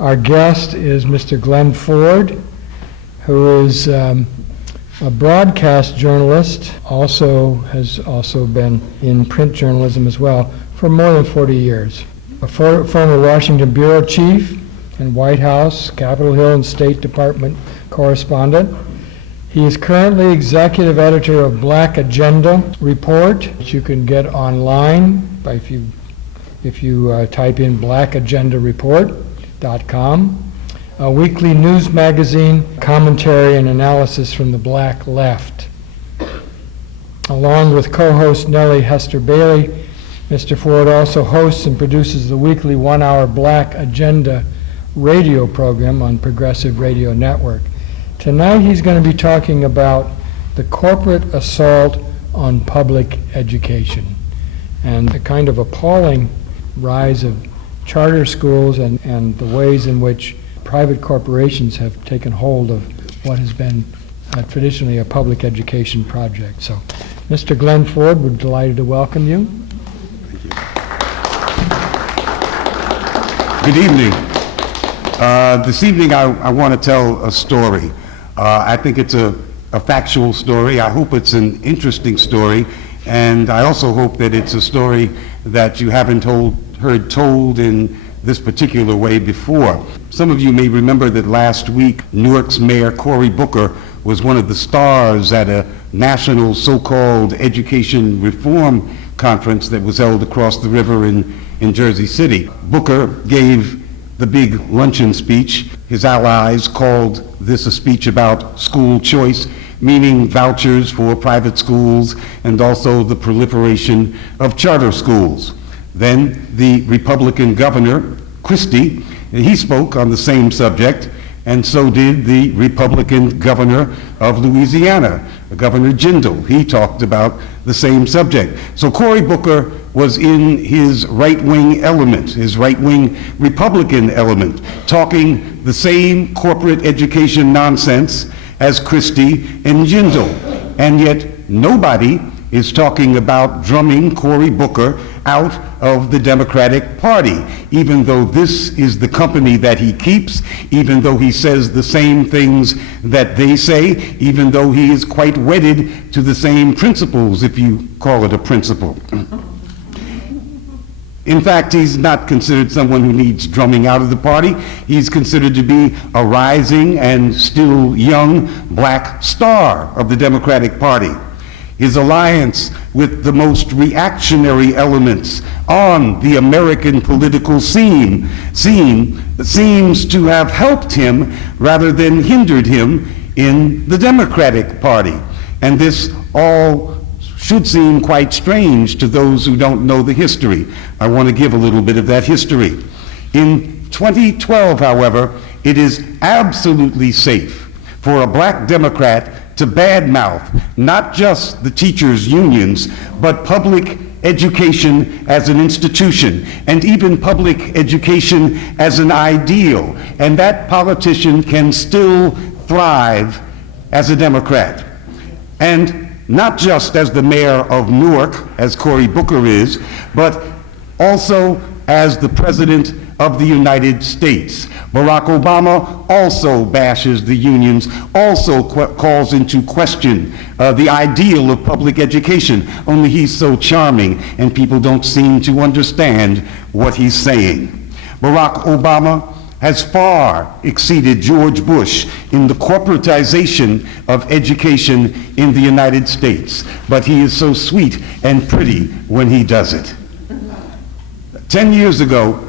Our guest is Mr. Glen Ford, who is a broadcast journalist, has also been in print journalism as well for more than 40 years. A former Washington bureau chief and White House, Capitol Hill, and State Department correspondent. He is currently executive editor of Black Agenda Report, which you can get online if you type in blackagendareport.com, a weekly news magazine, commentary and analysis from the Black Left. Along with co-host Nellie Hester Bailey, Mr. Ford also hosts and produces the weekly one-hour Black Agenda radio program on Progressive Radio Network. Tonight he's going to be talking about the corporate assault on public education and the kind of appalling rise of charter schools and the ways in which private corporations have taken hold of what has been traditionally a public education project. So, Mr. Glen Ford, we're delighted to welcome you. Thank you. Good evening. This evening I want to tell a story. I think it's a factual story. I hope it's an interesting story, and I also hope that it's a story that you haven't heard told in this particular way before. Some of you may remember that last week Newark's Mayor Cory Booker was one of the stars at a national so-called education reform conference that was held across the river in Jersey City. Booker gave the big luncheon speech. His allies called this a speech about school choice, meaning vouchers for private schools and also the proliferation of charter schools. Then the Republican governor, Christie, he spoke on the same subject, and so did the Republican governor of Louisiana, Governor Jindal. He talked about the same subject. So Cory Booker was in his right-wing element, his right-wing Republican element, talking the same corporate education nonsense as Christie and Jindal. And yet nobody is talking about drumming Cory Booker out of the Democratic Party, even though this is the company that he keeps, even though he says the same things that they say, even though he is quite wedded to the same principles, if you call it a principle. In fact, he's not considered someone who needs drumming out of the party. He's considered to be a rising and still young black star of the Democratic Party. His alliance with the most reactionary elements on the American political scene seems to have helped him rather than hindered him in the Democratic Party. And this all should seem quite strange to those who don't know the history. I want to give a little bit of that history. In 2012, however, it is absolutely safe for a black Democrat to badmouth not just the teachers' unions, but public education as an institution, and even public education as an ideal. And that politician can still thrive as a Democrat. And not just as the mayor of Newark, as Cory Booker is, but also as the president of the United States. Barack Obama also bashes the unions, also calls into question the ideal of public education, only he's so charming and people don't seem to understand what he's saying. Barack Obama has far exceeded George Bush in the corporatization of education in the United States, but he is so sweet and pretty when he does it. 10 years ago,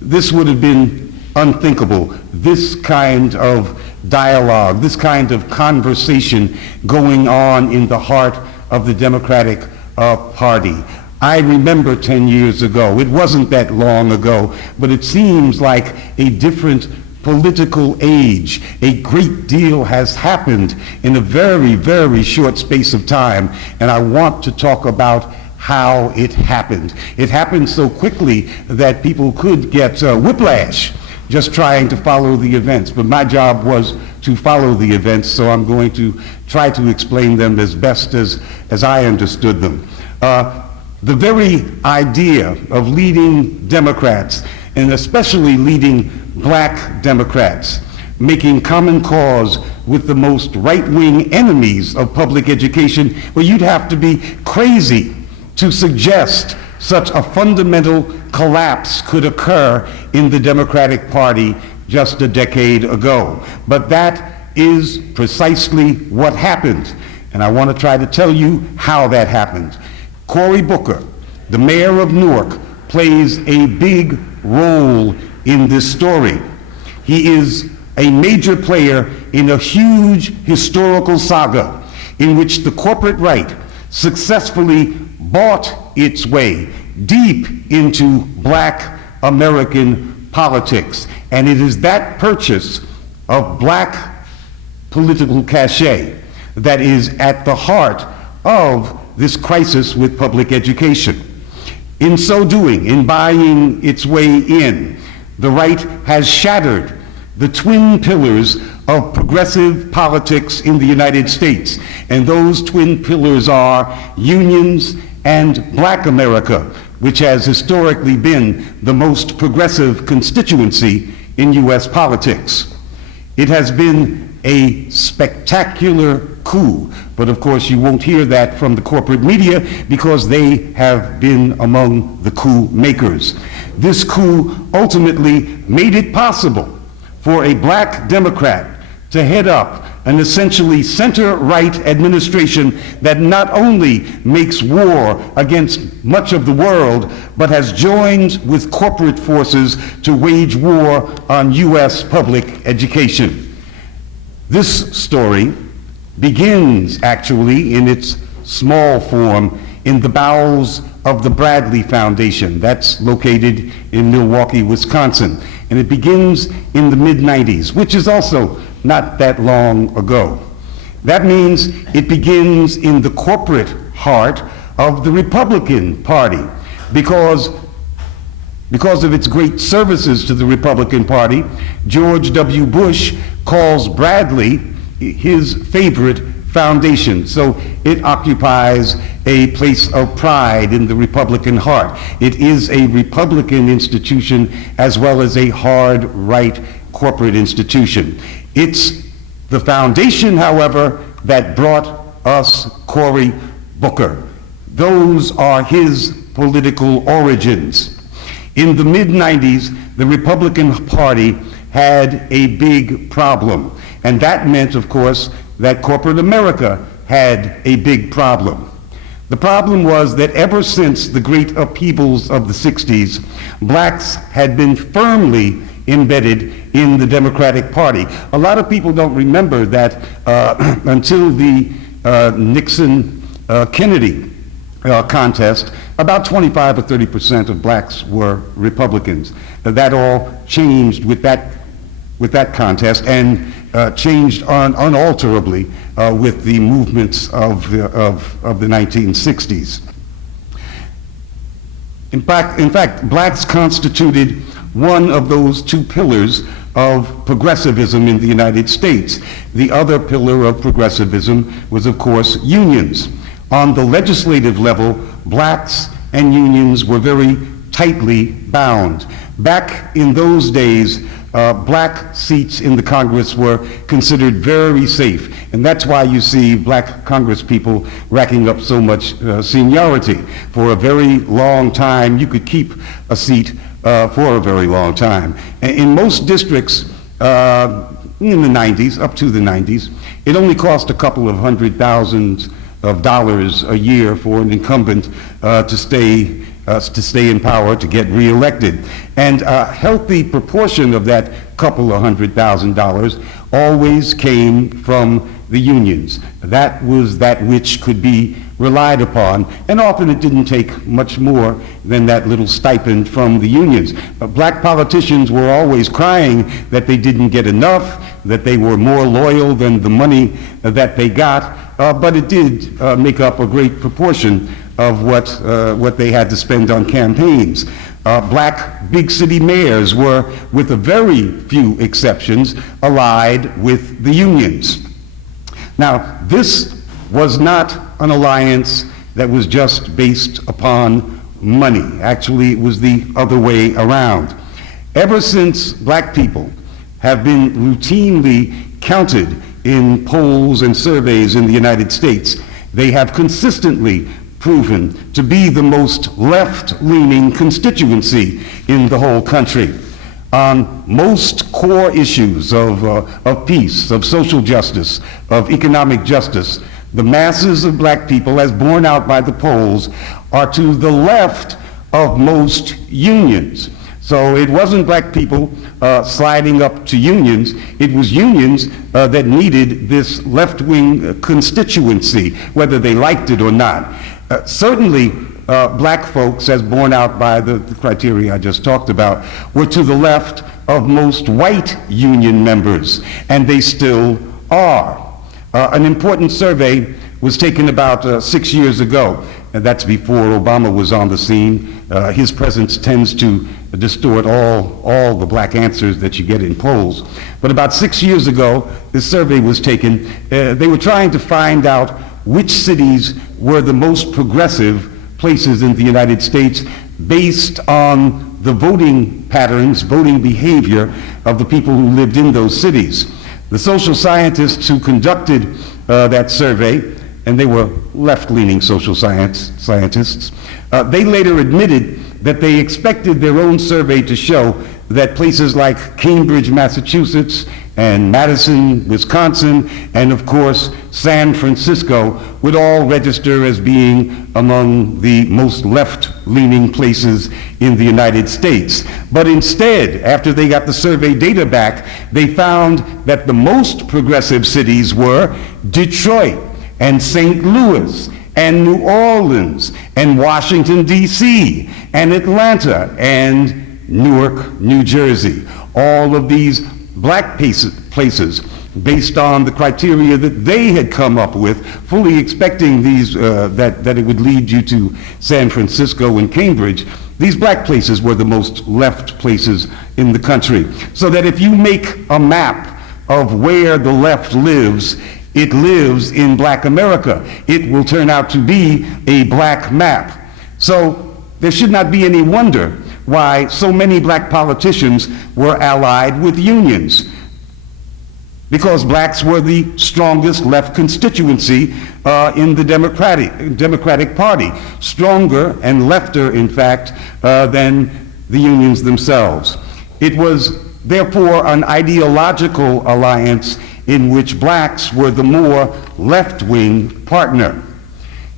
this would have been unthinkable, this kind of dialogue, this kind of conversation going on in the heart of the Democratic Party. I remember 10 years ago, it wasn't that long ago, but it seems like a different political age. A great deal has happened in a very, very short space of time, and I want to talk about how it happened. It happened so quickly that people could get whiplash just trying to follow the events, but my job was to follow the events, so I'm going to try to explain them as best as I understood them. The very idea of leading Democrats and especially leading black Democrats, making common cause with the most right-wing enemies of public education. Well, you'd have to be crazy to suggest such a fundamental collapse could occur in the Democratic Party just a decade ago. But that is precisely what happened. And I want to try to tell you how that happened. Cory Booker, the mayor of Newark, plays a big role in this story. He is a major player in a huge historical saga in which the corporate right successfully bought its way deep into black American politics. And it is that purchase of black political cachet that is at the heart of this crisis with public education. In so doing, in buying its way in, the right has shattered the twin pillars of progressive politics in the United States. And those twin pillars are unions and black America, which has historically been the most progressive constituency in U.S. politics. It has been a spectacular coup, but of course you won't hear that from the corporate media because they have been among the coup makers. This coup ultimately made it possible for a black Democrat to head up an essentially center-right administration that not only makes war against much of the world, but has joined with corporate forces to wage war on U.S. public education. This story begins actually in its small form in the bowels of the Bradley Foundation. That's located in Milwaukee, Wisconsin. And it begins in the mid-90s, which is also not that long ago. That means it begins in the corporate heart of the Republican Party because of its great services to the Republican Party. George W. Bush calls Bradley his favorite foundation. So it occupies a place of pride in the Republican heart. It is a Republican institution as well as a hard right corporate institution. It's the foundation, however, that brought us Cory Booker. Those are his political origins. In the mid-90s, the Republican Party had a big problem. And that meant, of course, that corporate America had a big problem. The problem was that ever since the great upheavals of the 60s, blacks had been firmly embedded in the Democratic Party. A lot of people don't remember that until the Nixon-Kennedy contest, about 25 or 30% of blacks were Republicans. That all changed with that contest and changed unalterably with the movements of the 1960s. In fact, blacks constituted one of those two pillars of progressivism in the United States. The other pillar of progressivism was, of course, unions. On the legislative level, blacks and unions were very tightly bound. Back in those days, black seats in the Congress were considered very safe, and that's why you see black Congress people racking up so much seniority. For a very long time, you could keep a seat for a very long time. In most districts in the 90s, up to the 90s, it only cost a couple of $100,000 a year for an incumbent to stay in power, to get reelected. And a healthy proportion of that couple of $100,000 always came from the unions. That was that which could be relied upon, and often it didn't take much more than that little stipend from the unions. Black politicians were always crying that they didn't get enough, that they were more loyal than the money that they got, but it did make up a great proportion of what they had to spend on campaigns. Black big city mayors were, with a very few exceptions, allied with the unions. Now, this was not an alliance that was just based upon money. Actually, it was the other way around. Ever since black people have been routinely counted in polls and surveys in the United States, they have consistently proven to be the most left-leaning constituency in the whole country. On most core issues of peace, of social justice, of economic justice, the masses of black people, as borne out by the polls, are to the left of most unions. So it wasn't black people sliding up to unions, it was unions that needed this left-wing constituency, whether they liked it or not. Certainly, black folks, as borne out by the criteria I just talked about, were to the left of most white union members, and they still are. An important survey was taken about 6 years ago, and that's before Obama was on the scene. His presence tends to distort all the black answers that you get in polls. But about 6 years ago, this survey was taken. They were trying to find out which cities were the most progressive places in the United States based on the voting patterns, voting behavior of the people who lived in those cities. The social scientists who conducted that survey, and they were left-leaning social scientists, they later admitted that they expected their own survey to show that places like Cambridge, Massachusetts, and Madison, Wisconsin, and of course San Francisco would all register as being among the most left-leaning places in the United States. But instead, after they got the survey data back, they found that the most progressive cities were Detroit and St. Louis and New Orleans and Washington, D.C., and Atlanta and Newark, New Jersey. All of these black places based on the criteria that they had come up with, fully expecting these that it would lead you to San Francisco and Cambridge. These black places were the most left places in the country. So that if you make a map of where the left lives, it lives in black America. It will turn out to be a black map. So there should not be any wonder why so many black politicians were allied with unions, because blacks were the strongest left constituency in the Democratic Party, stronger and lefter, in fact, than the unions themselves. It was therefore an ideological alliance in which blacks were the more left-wing partner.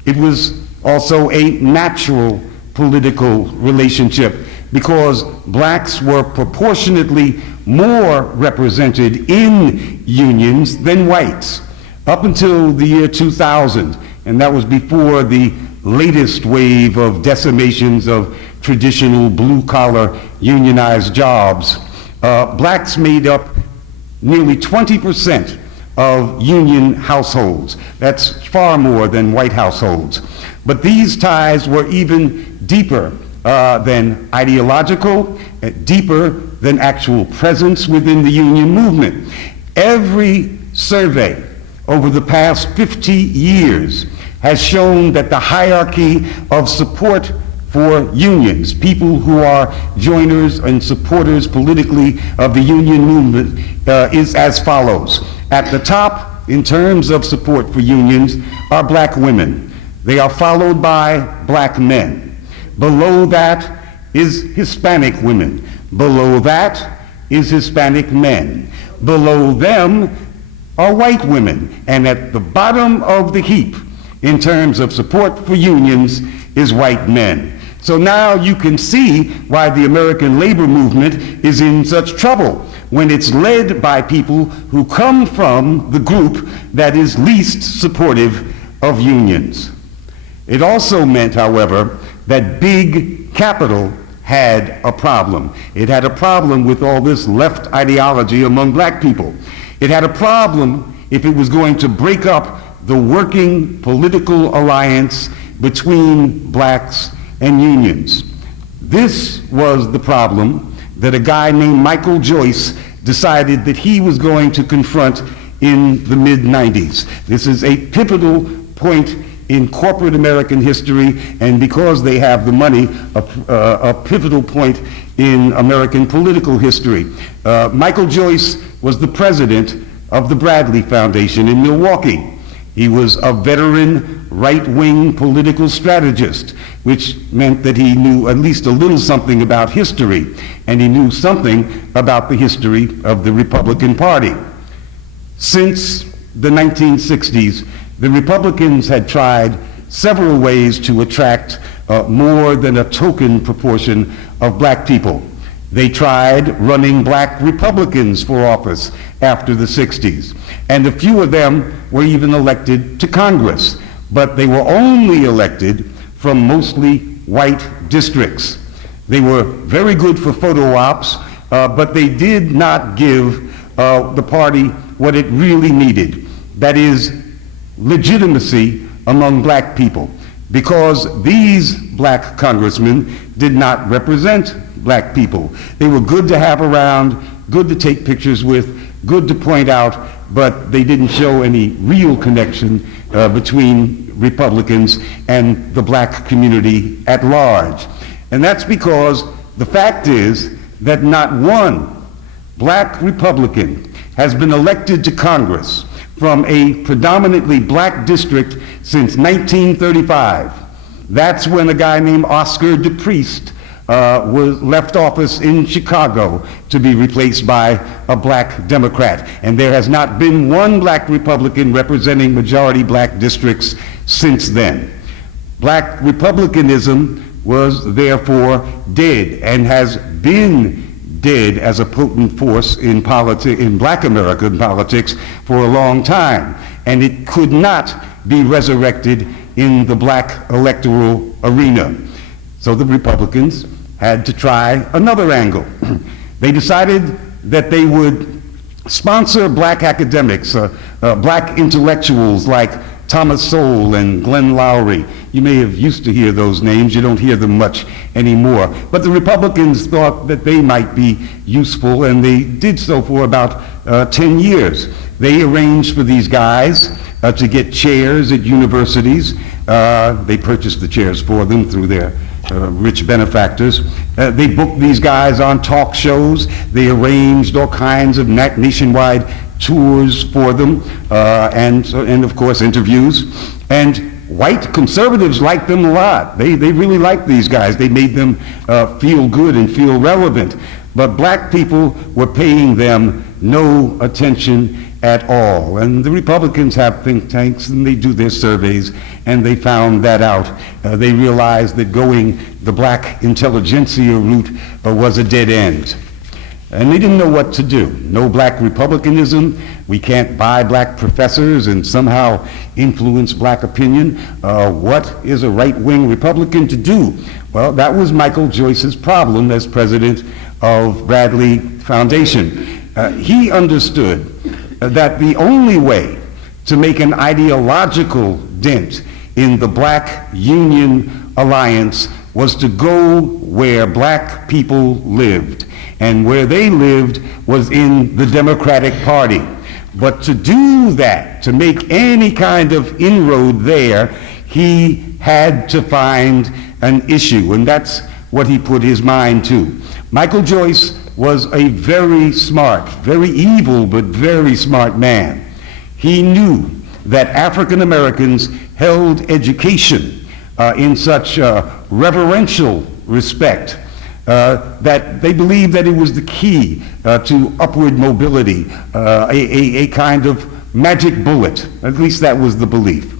It was also a natural political relationship because blacks were proportionately more represented in unions than whites up until the year 2000, and that was before the latest wave of decimations of traditional blue-collar unionized jobs. Blacks made up nearly 20% of union households. That's far more than white households. But these ties were even deeper than ideological, deeper than actual presence within the union movement. Every survey over the past 50 years has shown that the hierarchy of support for unions, people who are joiners and supporters politically of the union movement, is as follows. At the top, in terms of support for unions, are black women. They are followed by black men. Below that is Hispanic women. Below that is Hispanic men. Below them are white women. And at the bottom of the heap, in terms of support for unions, is white men. So now you can see why the American labor movement is in such trouble when it's led by people who come from the group that is least supportive of unions. It also meant, however, that big capital had a problem. It had a problem with all this left ideology among black people. It had a problem if it was going to break up the working political alliance between blacks and unions. This was the problem that a guy named Michael Joyce decided that he was going to confront in the mid-90s. This is a pivotal point in corporate American history, and because they have the money, a pivotal point in American political history. Michael Joyce was the president of the Bradley Foundation in Milwaukee. He was a veteran right-wing political strategist, which meant that he knew at least a little something about history, and he knew something about the history of the Republican Party. Since the 1960s, the Republicans had tried several ways to attract more than a token proportion of black people. They tried running black Republicans for office after the 60s, and a few of them were even elected to Congress, but they were only elected from mostly white districts. They were very good for photo ops, but they did not give the party what it really needed, that is, legitimacy among black people, because these black congressmen did not represent black people. They were good to have around, good to take pictures with, good to point out, but they didn't show any real connection between Republicans and the black community at large. And that's because the fact is that not one black Republican has been elected to Congress from a predominantly black district since 1935. That's when a guy named Oscar DePriest was left office in Chicago to be replaced by a black Democrat. And there has not been one black Republican representing majority black districts since then. Black Republicanism was therefore dead and has been dead as a potent force in black American politics for a long time. And it could not be resurrected in the black electoral arena. So the Republicans had to try another angle. They decided that they would sponsor black academics, black intellectuals like Thomas Sowell and Glenn Lowry. You may have used to hear those names. You don't hear them much anymore. But the Republicans thought that they might be useful, and they did so for about 10 years. They arranged for these guys to get chairs at universities. They purchased the chairs for them through their rich benefactors. They booked these guys on talk shows. They arranged all kinds of nationwide tours for them, and of course interviews. And white conservatives liked them a lot. They really liked these guys. They made them feel good and feel relevant. But black people were paying them no attention at all. And the Republicans have think tanks, and they do their surveys, and they found that out. They realized that going the black intelligentsia route was a dead end. And they didn't know what to do. No black republicanism. We can't buy black professors and somehow influence black opinion. What is a right-wing Republican to do? Well, that was Michael Joyce's problem as president of Bradley Foundation. He understood that the only way to make an ideological dent in the Black Union Alliance was to go where black people lived. And where they lived was in the Democratic Party. But to do that, to make any kind of inroad there, he had to find an issue, and that's what he put his mind to. Michael Joyce was a very smart, very evil, but very smart man. He knew that African Americans held education in such reverential respect that they believed that it was the key to upward mobility, a kind of magic bullet. At least that was the belief.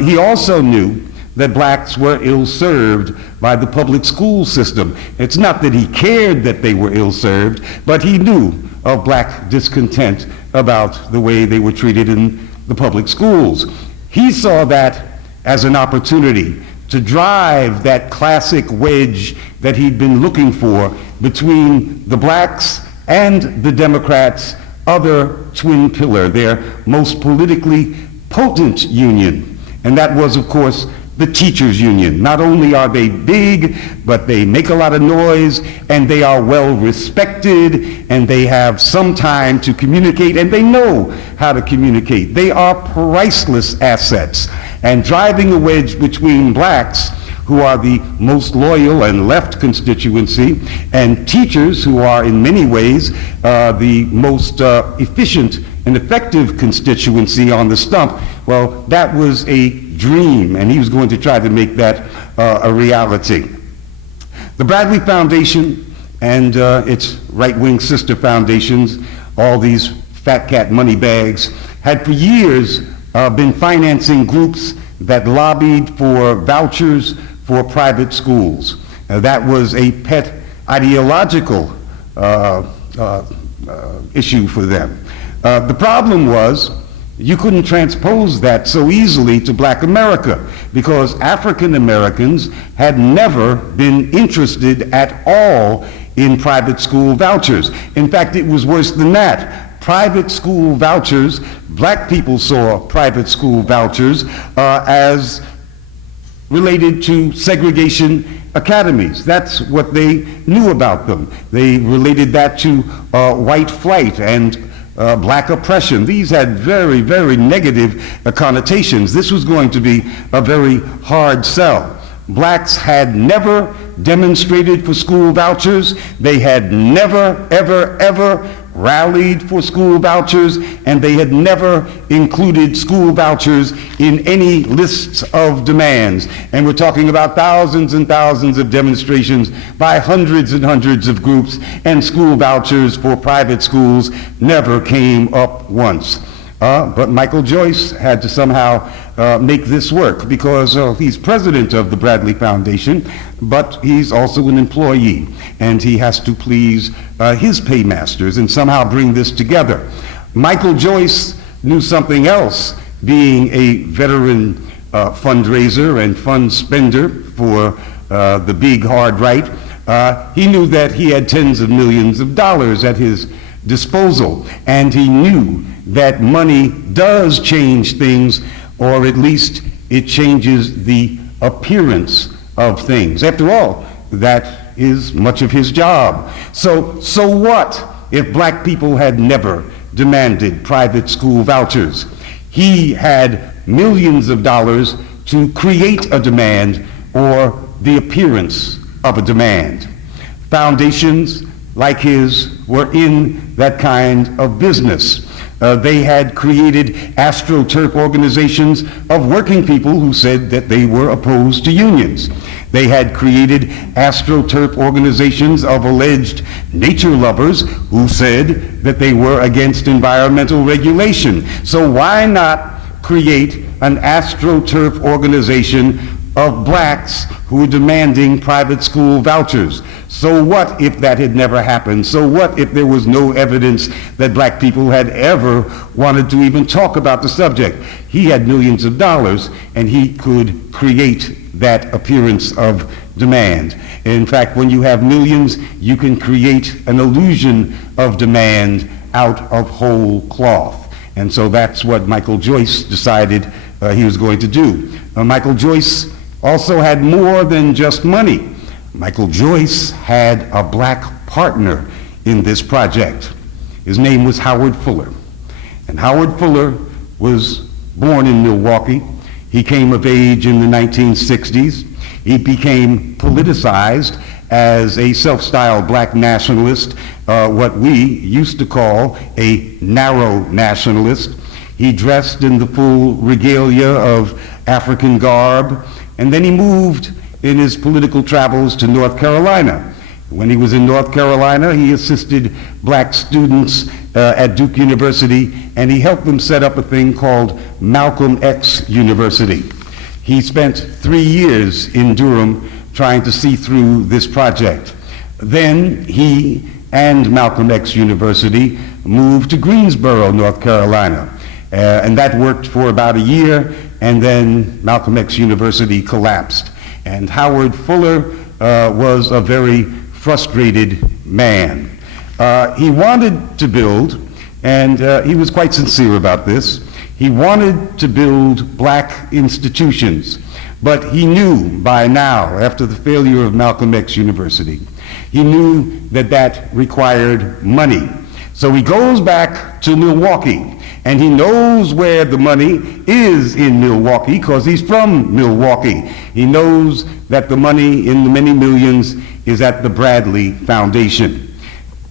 He also knew that blacks were ill-served by the public school system. It's not that he cared that they were ill-served, but he knew of black discontent about the way they were treated in the public schools. He saw that as an opportunity to drive that classic wedge that he'd been looking for between the blacks and the Democrats' other twin pillar, their most politically potent union. And that was, of course, the teachers' union. Not only are they big, but they make a lot of noise, and they are well respected, and they have some time to communicate, and they know how to communicate. They are priceless assets. And driving a wedge between blacks who are the most loyal and left constituency, and teachers, who are in many ways the most efficient and effective constituency on the stump. Well, that was a dream, and he was going to try to make that a reality. The Bradley Foundation and its right-wing sister foundations, all these fat cat money bags, had for years been financing groups that lobbied for vouchers for private schools. That was a pet ideological issue for them. The problem was you couldn't transpose that so easily to black America, because African Americans had never been interested at all in private school vouchers. In fact, it was worse than that. Private school vouchers, black people saw private school vouchers as related to segregation academies. That's what they knew about them. They related that to white flight and black oppression. These had very, very negative connotations. This was going to be a very hard sell. Blacks had never demonstrated for school vouchers. They had never, ever, ever rallied for school vouchers, and they had never included school vouchers in any lists of demands. And we're talking about thousands and thousands of demonstrations by hundreds and hundreds of groups, and school vouchers for private schools never came up once. But Michael Joyce had to somehow make this work, because he's president of the Bradley Foundation, but he's also an employee, and he has to please his paymasters and somehow bring this together. Michael Joyce knew something else, being a veteran fundraiser and fund spender for the big hard right. He knew that he had tens of millions of dollars at his disposal, and he knew that money does change things, or at least it changes the appearance of things. After all, that is much of his job. So what if black people had never demanded private school vouchers? He had millions of dollars to create a demand, or the appearance of a demand. Foundations like his were in that kind of business. They had created AstroTurf organizations of working people who said that they were opposed to unions. They had created AstroTurf organizations of alleged nature lovers who said that they were against environmental regulation. So why not create an AstroTurf organization of blacks who were demanding private school vouchers? So what if that had never happened? So what if there was no evidence that black people had ever wanted to even talk about the subject? He had millions of dollars, and he could create that appearance of demand. In fact, when you have millions, you can create an illusion of demand out of whole cloth. And so that's what Michael Joyce decided he was going to do. Michael Joyce also had more than just money. Michael Joyce had a black partner in this project. His name was Howard Fuller. And Howard Fuller was born in Milwaukee. He came of age in the 1960s. He became politicized as a self-styled black nationalist, what we used to call a narrow nationalist. He dressed in the full regalia of African garb, and then he moved in his political travels to North Carolina. When he was in North Carolina, he assisted black students at Duke University, and he helped them set up a thing called Malcolm X University. He spent 3 years in Durham trying to see through this project. Then he and Malcolm X University moved to Greensboro, North Carolina. And that worked for about a year, and then Malcolm X University collapsed. And Howard Fuller was a very frustrated man. He wanted to build, and he was quite sincere about this, he wanted to build black institutions, but he knew by now, after the failure of Malcolm X University, he knew that that required money. So he goes back to Milwaukee, and he knows where the money is in Milwaukee because he's from Milwaukee. He knows that the money in the many millions is at the Bradley Foundation.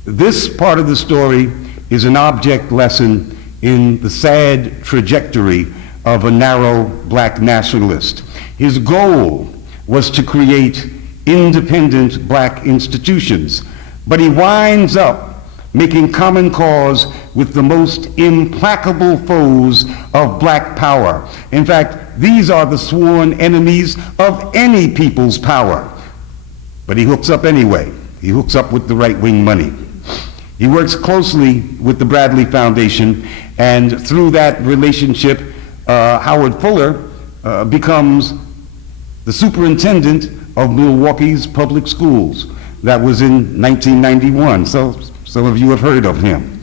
This part of the story is an object lesson in the sad trajectory of a narrow black nationalist. His goal was to create independent black institutions, but he winds up making common cause with the most implacable foes of black power. In fact, these are the sworn enemies of any people's power. But he hooks up anyway. He hooks up with the right-wing money. He works closely with the Bradley Foundation, and through that relationship, Howard Fuller becomes the superintendent of Milwaukee's public schools. That was in 1991, so some of you have heard of him.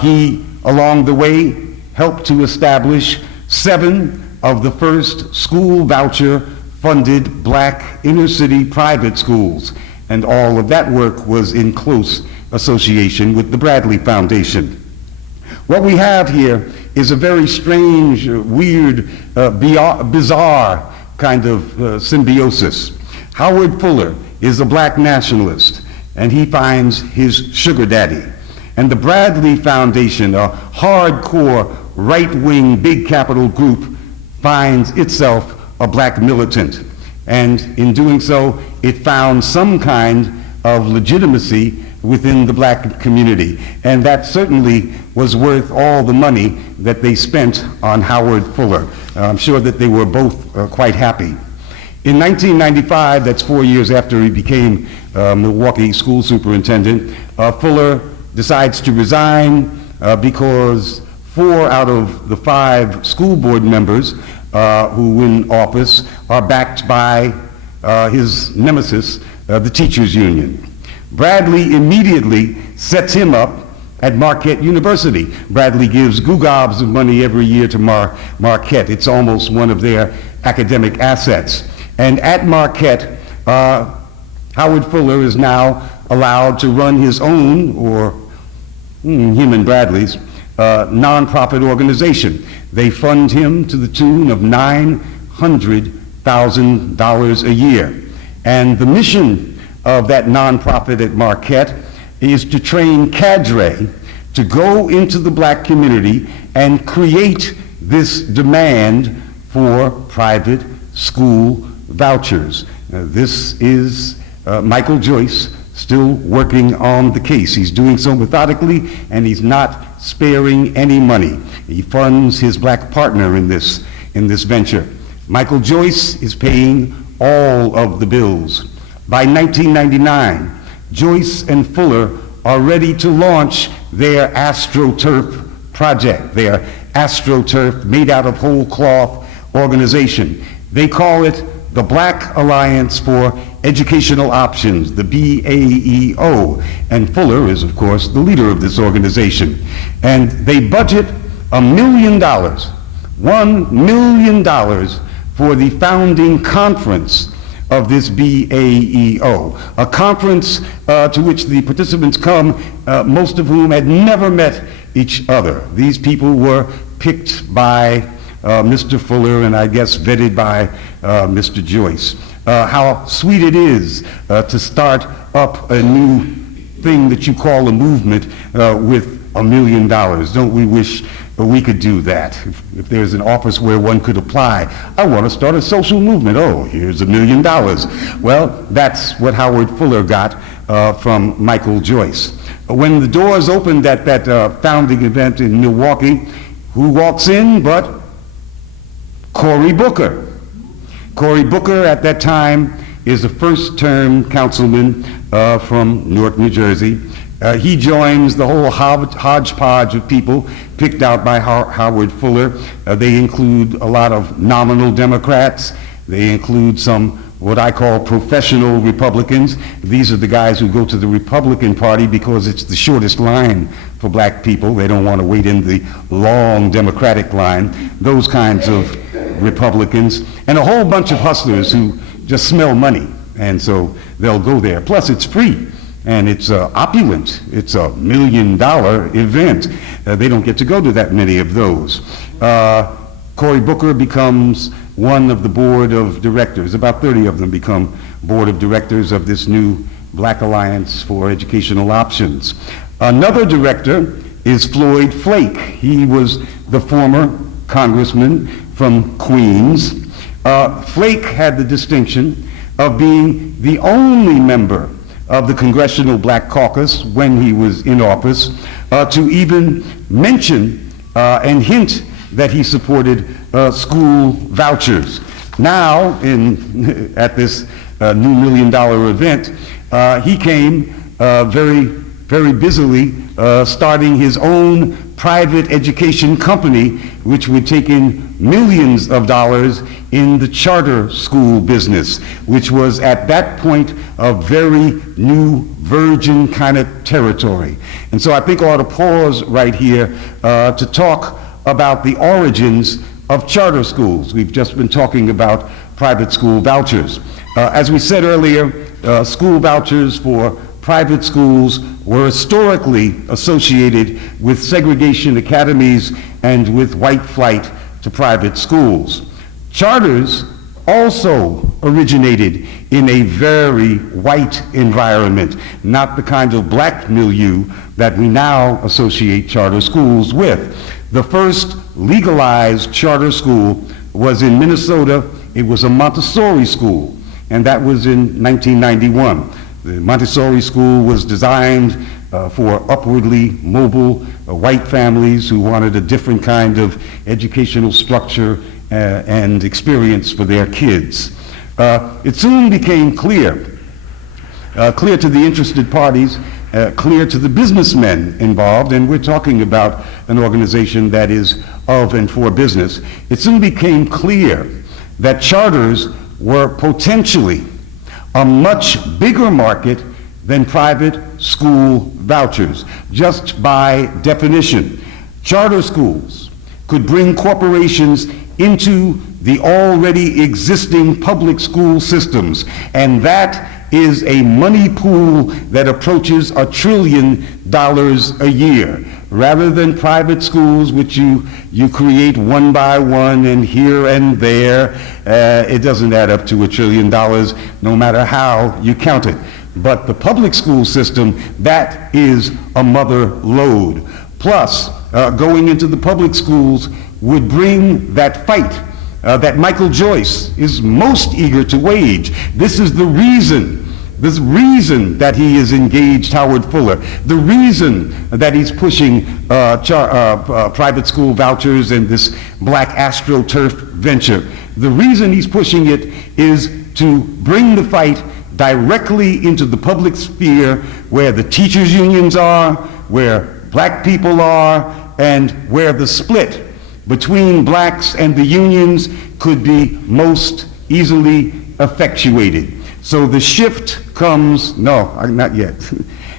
He, along the way, helped to establish 7 of the first school voucher-funded black inner-city private schools, and all of that work was in close association with the Bradley Foundation. What we have here is a very strange, weird, bizarre kind of symbiosis. Howard Fuller is a black nationalist, and he finds his sugar daddy. And the Bradley Foundation, a hardcore right-wing big capital group, finds itself a black militant. And in doing so, it found some kind of legitimacy within the black community. And that certainly was worth all the money that they spent on Howard Fuller. I'm sure that they were both quite happy. In 1995, that's 4 years after he became Milwaukee school superintendent, Fuller decides to resign because 4 out of the 5 school board members who win office are backed by his nemesis, the teachers union. Bradley immediately sets him up at Marquette University. Bradley gives gobs of money every year to Marquette. It's almost one of their academic assets. And at Marquette, Howard Fuller is now allowed to run his own, or him and Bradley's, nonprofit organization. They fund him to the tune of $900,000 a year. And the mission of that nonprofit at Marquette is to train cadre to go into the black community and create this demand for private school vouchers. This is Michael Joyce still working on the case. He's doing so methodically, and he's not sparing any money. He funds his black partner in this venture. Michael Joyce is paying all of the bills. By 1999, Joyce and Fuller are ready to launch their AstroTurf project, their AstroTurf made out of whole cloth organization. They call it the Black Alliance for Educational Options, the BAEO, and Fuller is, of course, the leader of this organization. And they budget $1 million, $1 million for the founding conference of this BAEO, a conference to which the participants come, most of whom had never met each other. These people were picked by Mr. Fuller and I guess vetted by Mr. Joyce. How sweet it is to start up a new thing that you call a movement with $1 million. Don't we wish we could do that? If there's an office where one could apply, I want to start a social movement. Oh, here's $1 million. Well, that's what Howard Fuller got from Michael Joyce. When the doors opened at that founding event in Milwaukee, who walks in but Cory Booker. Cory Booker at that time is a first-term councilman from Newark, New Jersey. He joins the whole hodgepodge of people picked out by Howard Fuller. They include a lot of nominal Democrats. They include some what I call professional Republicans. These are the guys who go to the Republican Party because it's the shortest line for black people. They don't want to wait in the long Democratic line. Those kinds of Republicans. And a whole bunch of hustlers who just smell money, and so they'll go there. Plus, it's free. and it's opulent. It's $1 million event. They don't get to go to that many of those. Cory Booker becomes one of the board of directors. About 30 of them become board of directors of this new Black Alliance for Educational Options. Another director is Floyd Flake. He was the former congressman from Queens. Flake had the distinction of being the only member of the Congressional Black Caucus when he was in office to even mention and hint that he supported school vouchers. Now, at this new $1 million event, he came very busily starting his own private education company, which would take in millions of dollars in the charter school business, which was at that point a very new virgin kind of territory. And so I think I ought to pause right here to talk about the origins of charter schools. We've just been talking about private school vouchers. As we said earlier, school vouchers for private schools were historically associated with segregation academies and with white flight to private schools. Charters also originated in a very white environment, not the kind of black milieu that we now associate charter schools with. The first legalized charter school was in Minnesota. It was a Montessori school, and that was in 1991. The Montessori school was designed for upwardly mobile white families who wanted a different kind of educational structure and experience for their kids. It soon became clear to the interested parties, clear to the businessmen involved, and we're talking about an organization that is of and for business. It soon became clear that charters were potentially a much bigger market than private school vouchers. Just by definition, charter schools could bring corporations into the already existing public school systems, and that is a money pool that approaches $1 trillion a year. Rather than private schools, which you create one by one and here and there, it doesn't add up to $1 trillion, no matter how you count it. But the public school system, that is a mother lode. Plus, going into the public schools would bring that fight that Michael Joyce is most eager to wage. This is the reason that he has engaged Howard Fuller, the reason that he's pushing private school vouchers and this black astroturf venture. The reason he's pushing it is to bring the fight directly into the public sphere where the teachers' unions are, where black people are, and where the split between blacks and the unions could be most easily effectuated. So the shift comes, no, not yet.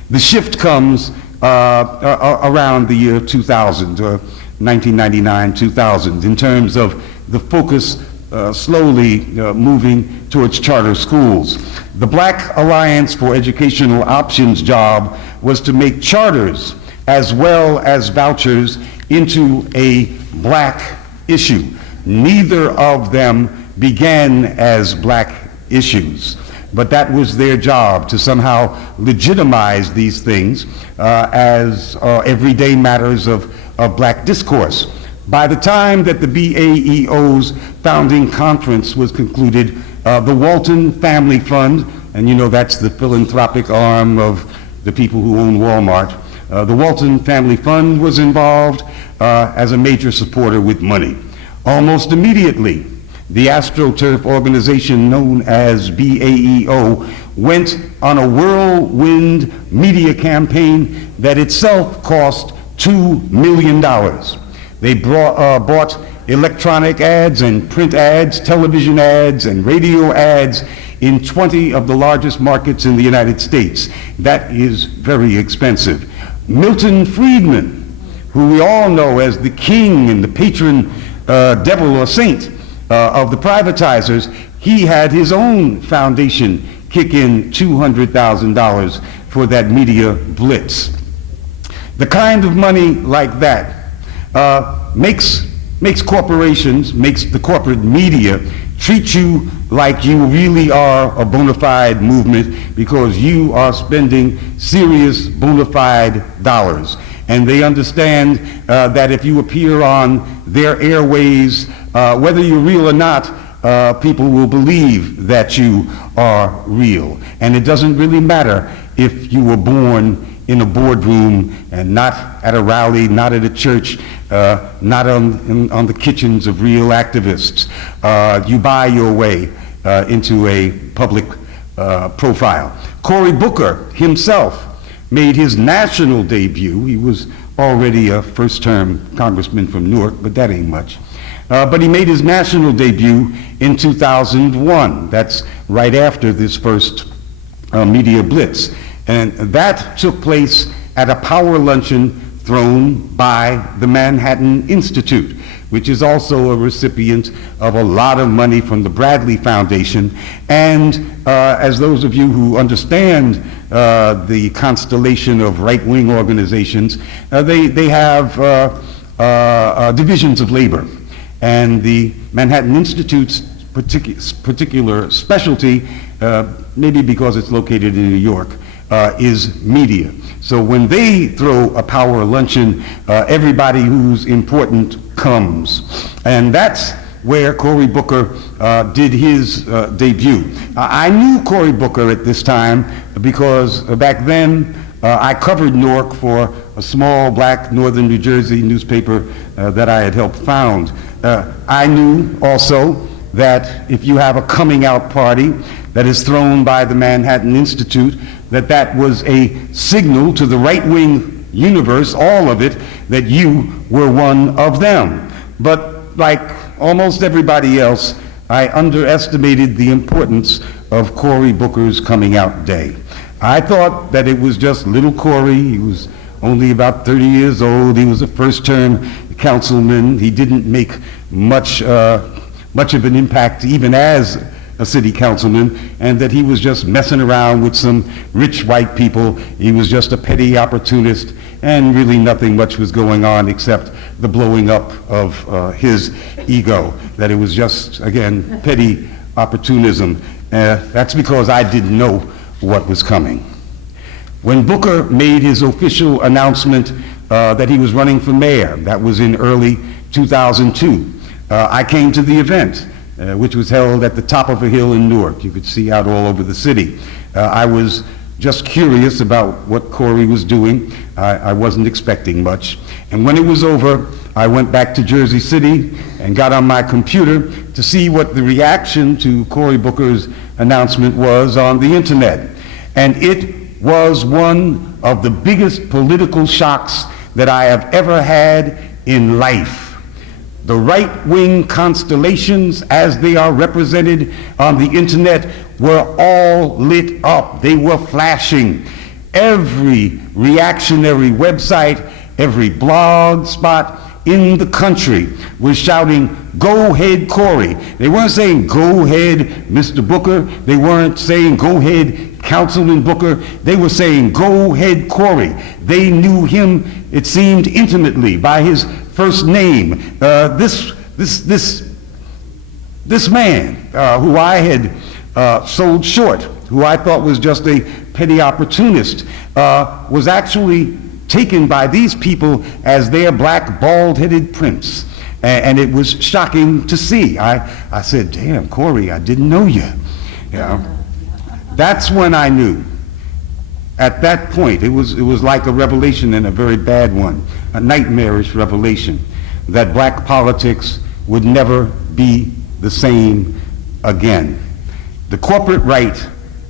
The shift comes around the year 2000, 1999, 2000, in terms of the focus slowly moving towards charter schools. The Black Alliance for Educational Options job was to make charters as well as vouchers into a black issue. Neither of them began as black issues, but that was their job, to somehow legitimize these things as everyday matters of black discourse. By the time that the BAEO's founding conference was concluded, the Walton Family Fund, and you know that's the philanthropic arm of the people who own Walmart, the Walton Family Fund was involved as a major supporter with money. Almost immediately, the AstroTurf organization known as BAEO went on a whirlwind media campaign that itself cost $2 million. They bought electronic ads and print ads, television ads and radio ads in 20 of the largest markets in the United States. That is very expensive. Milton Friedman, who we all know as the king and the patron devil or saint of the privatizers, he had his own foundation kick in $200,000 for that media blitz. The kind of money like that makes corporations, makes the corporate media treat you like you really are a bona fide movement because you are spending serious bona fide dollars. And they understand that if you appear on their airways, whether you're real or not, people will believe that you are real. And it doesn't really matter if you were born in a boardroom and not at a rally, not at a church, not on the kitchens of real activists. You buy your way into a public profile. Cory Booker himself made his national debut. He was already a first-term congressman from Newark, but that ain't much. But he made his national debut in 2001. That's right after this first media blitz. And that took place at a power luncheon thrown by the Manhattan Institute, which is also a recipient of a lot of money from the Bradley Foundation. And as those of you who understand the constellation of right-wing organizations, they have divisions of labor. And the Manhattan Institute's particular specialty, maybe because it's located in New York, is media. So when they throw a power luncheon, everybody who's important comes. And that's where Cory Booker did his debut. I knew Cory Booker at this time because back then I covered Newark for a small black northern New Jersey newspaper that I had helped found. I knew also that if you have a coming out party that is thrown by the Manhattan Institute, that was a signal to the right-wing universe, all of it, that you were one of them. But like almost everybody else, I underestimated the importance of Cory Booker's coming out day. I thought that it was just little Cory. He was only about 30 years old. He was a first-term councilman. He didn't make much of an impact even as a city councilman, and that he was just messing around with some rich white people. He was just a petty opportunist, and really nothing much was going on except the blowing up of his ego, that it was just, again, petty opportunism. That's because I didn't know what was coming. When Booker made his official announcement that he was running for mayor, that was in early 2002, I came to the event, which was held at the top of a hill in Newark. You could see out all over the city. I was just curious about what Cory was doing. I wasn't expecting much. And when it was over, I went back to Jersey City and got on my computer to see what the reaction to Cory Booker's announcement was on the internet. And it was one of the biggest political shocks that I have ever had in life. The right-wing constellations, as they are represented on the internet, were all lit up. They were flashing. Every reactionary website, every blog spot in the country was shouting, "Go ahead, Cory." They weren't saying, "Go ahead, Mr. Booker." They weren't saying, "Go ahead, Councilman Booker." They were saying, "Go ahead, Cory." They knew him, it seemed, intimately by his first name. This man who I had sold short, who I thought was just a petty opportunist, was actually taken by these people as their black bald-headed prince. And it was shocking to see. I said, "Damn, Cory, I didn't know you." That's when I knew. At that point, it was like a revelation, and a very bad one, a nightmarish revelation, that black politics would never be the same again. The corporate right,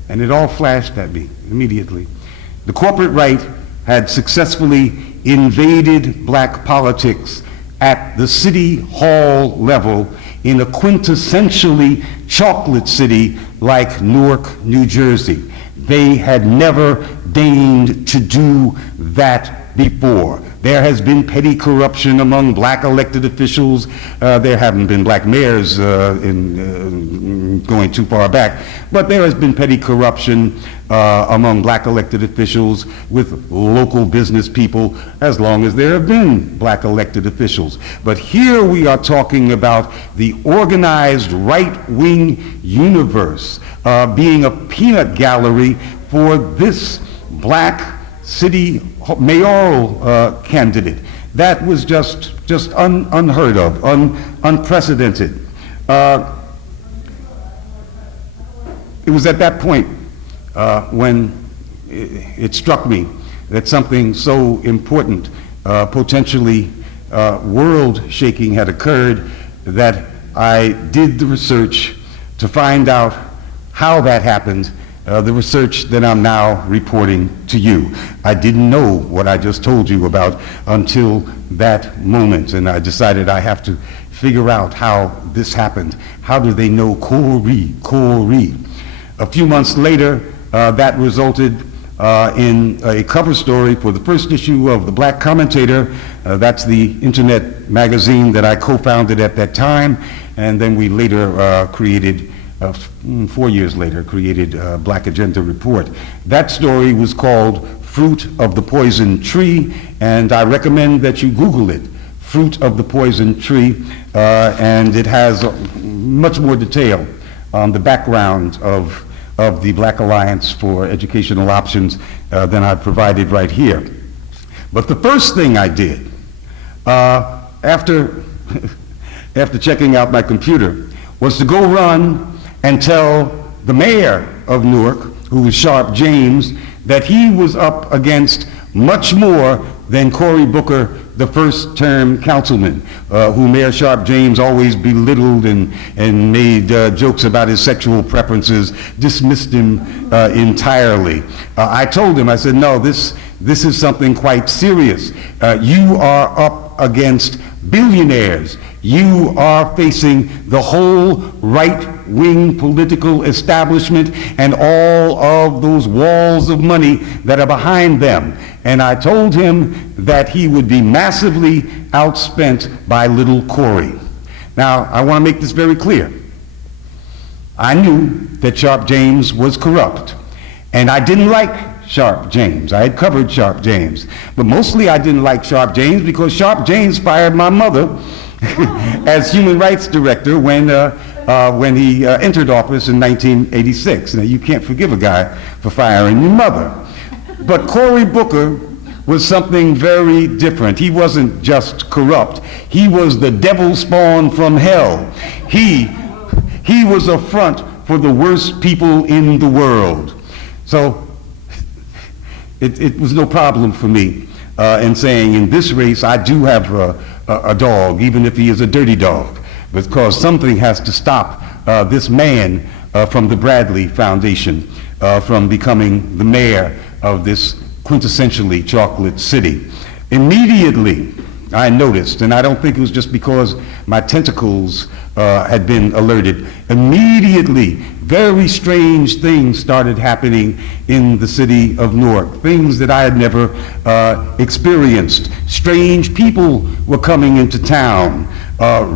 and it all flashed at me immediately, the corporate right had successfully invaded black politics at the city hall level in a quintessentially chocolate city like Newark, New Jersey. They had never deigned to do that before. There has been petty corruption among black elected officials. There haven't been black mayors in going too far back, but there has been petty corruption among black elected officials with local business people as long as there have been black elected officials. But here we are talking about the organized right-wing universe being a peanut gallery for this black city mayoral candidate. That was just unheard of, unprecedented. It was at that point when it struck me that something so important, potentially world-shaking, had occurred, that I did the research to find out how that happened, the research that I'm now reporting to you. I didn't know what I just told you about until that moment, and I decided I have to figure out how this happened. How do they know Cory? A few months later, that resulted in a cover story for the first issue of the Black Commentator. That's the internet magazine that I co-founded at that time, and then we later created 4 years later, created Black Agenda Report. That story was called Fruit of the Poison Tree, and I recommend that you Google it, Fruit of the Poison Tree, and it has much more detail on the background of the Black Alliance for Educational Options than I've provided right here. But the first thing I did, after checking out my computer, was to go run and tell the mayor of Newark, who was Sharp James, that he was up against much more than Cory Booker, the first-term councilman, who Mayor Sharp James always belittled and made jokes about his sexual preferences, dismissed him entirely. I told him, I said, no, this is something quite serious. You are up against billionaires. You are facing the whole right-wing political establishment and all of those walls of money that are behind them. And I told him that he would be massively outspent by little Cory. Now, I want to make this very clear. I knew that Sharp James was corrupt, and I didn't like Sharp James. I had covered Sharp James. But mostly I didn't like Sharp James because Sharp James fired my mother as human rights director when he entered office in 1986. Now, you can't forgive a guy for firing your mother. But Cory Booker was something very different. He wasn't just corrupt. He was the devil spawned from hell. He was a front for the worst people in the world. So it was no problem for me in saying, in this race, I do have a dog, even if he is a dirty dog, because something has to stop this man from the Bradley Foundation from becoming the mayor of this quintessentially chocolate city. Immediately, I noticed, and I don't think it was just because my tentacles had been alerted, immediately very strange things started happening in the city of Newark, things that I had never experienced. Strange people were coming into town,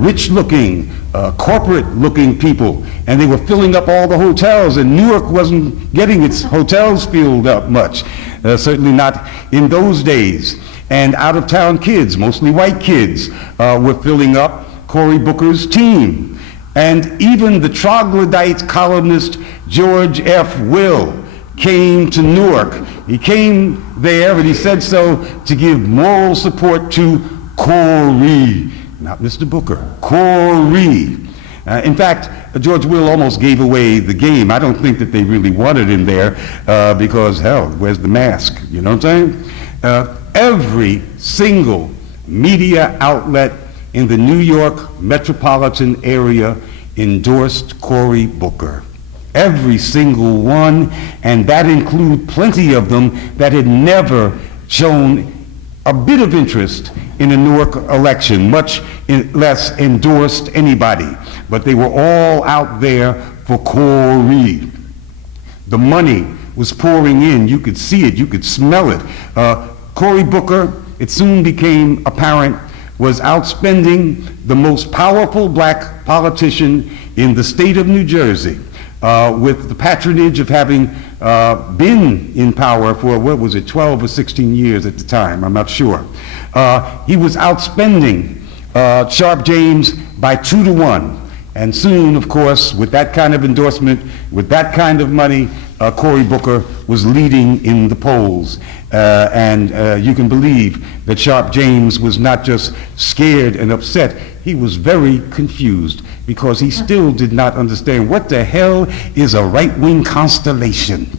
rich-looking, corporate-looking people, and they were filling up all the hotels, and Newark wasn't getting its hotels filled up much, certainly not in those days. And out-of-town kids, mostly white kids, were filling up Cory Booker's team. And even the troglodyte columnist George F. Will came to Newark. He came there, and he said so to give moral support to Cory, not Mr. Booker, Cory. In fact, George Will almost gave away the game. I don't think that they really wanted him there because, hell, where's the mask? You know what I'm saying? Every single media outlet in the New York metropolitan area endorsed Cory Booker. Every single one, and that include plenty of them that had never shown a bit of interest in a Newark election, much less endorsed anybody. But they were all out there for Cory. The money was pouring in. You could see it. You could smell it. Cory Booker, it soon became apparent, was outspending the most powerful black politician in the state of New Jersey, with the patronage of having been in power for, 12 or 16 years at the time, I'm not sure. He was outspending Sharp James by 2 to 1. And soon, of course, with that kind of endorsement, with that kind of money, Cory Booker was leading in the polls. And you can believe that Sharp James was not just scared and upset, he was very confused because he still did not understand what the hell is a right-wing constellation.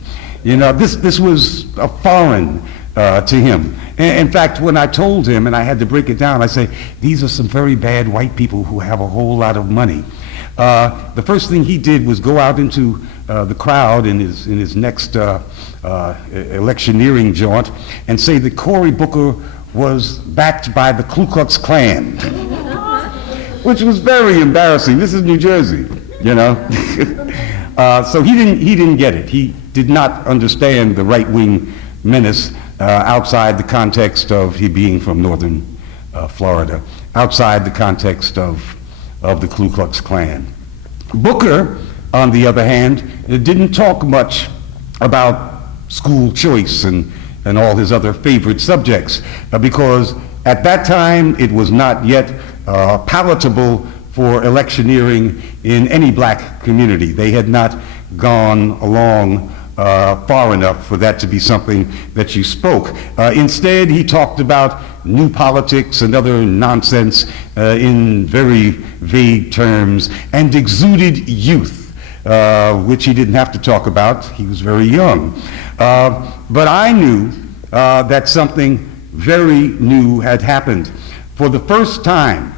You know, this was a foreign to him. In fact, when I told him, and I had to break it down, I say, these are some very bad white people who have a whole lot of money. The first thing he did was go out into the crowd in his next electioneering jaunt and say that Cory Booker was backed by the Ku Klux Klan, which was very embarrassing. This is New Jersey, you know. So he didn't get it. He did not understand the right-wing menace outside the context of he being from northern Florida, outside the context of the Ku Klux Klan. Booker, on the other hand, didn't talk much about school choice and all his other favorite subjects because at that time it was not yet palatable for electioneering in any black community. They had not gone along far enough for that to be something that you spoke. Instead, he talked about new politics and other nonsense in very vague terms and exuded youth, which he didn't have to talk about. He was very young. But I knew that something very new had happened. For the first time,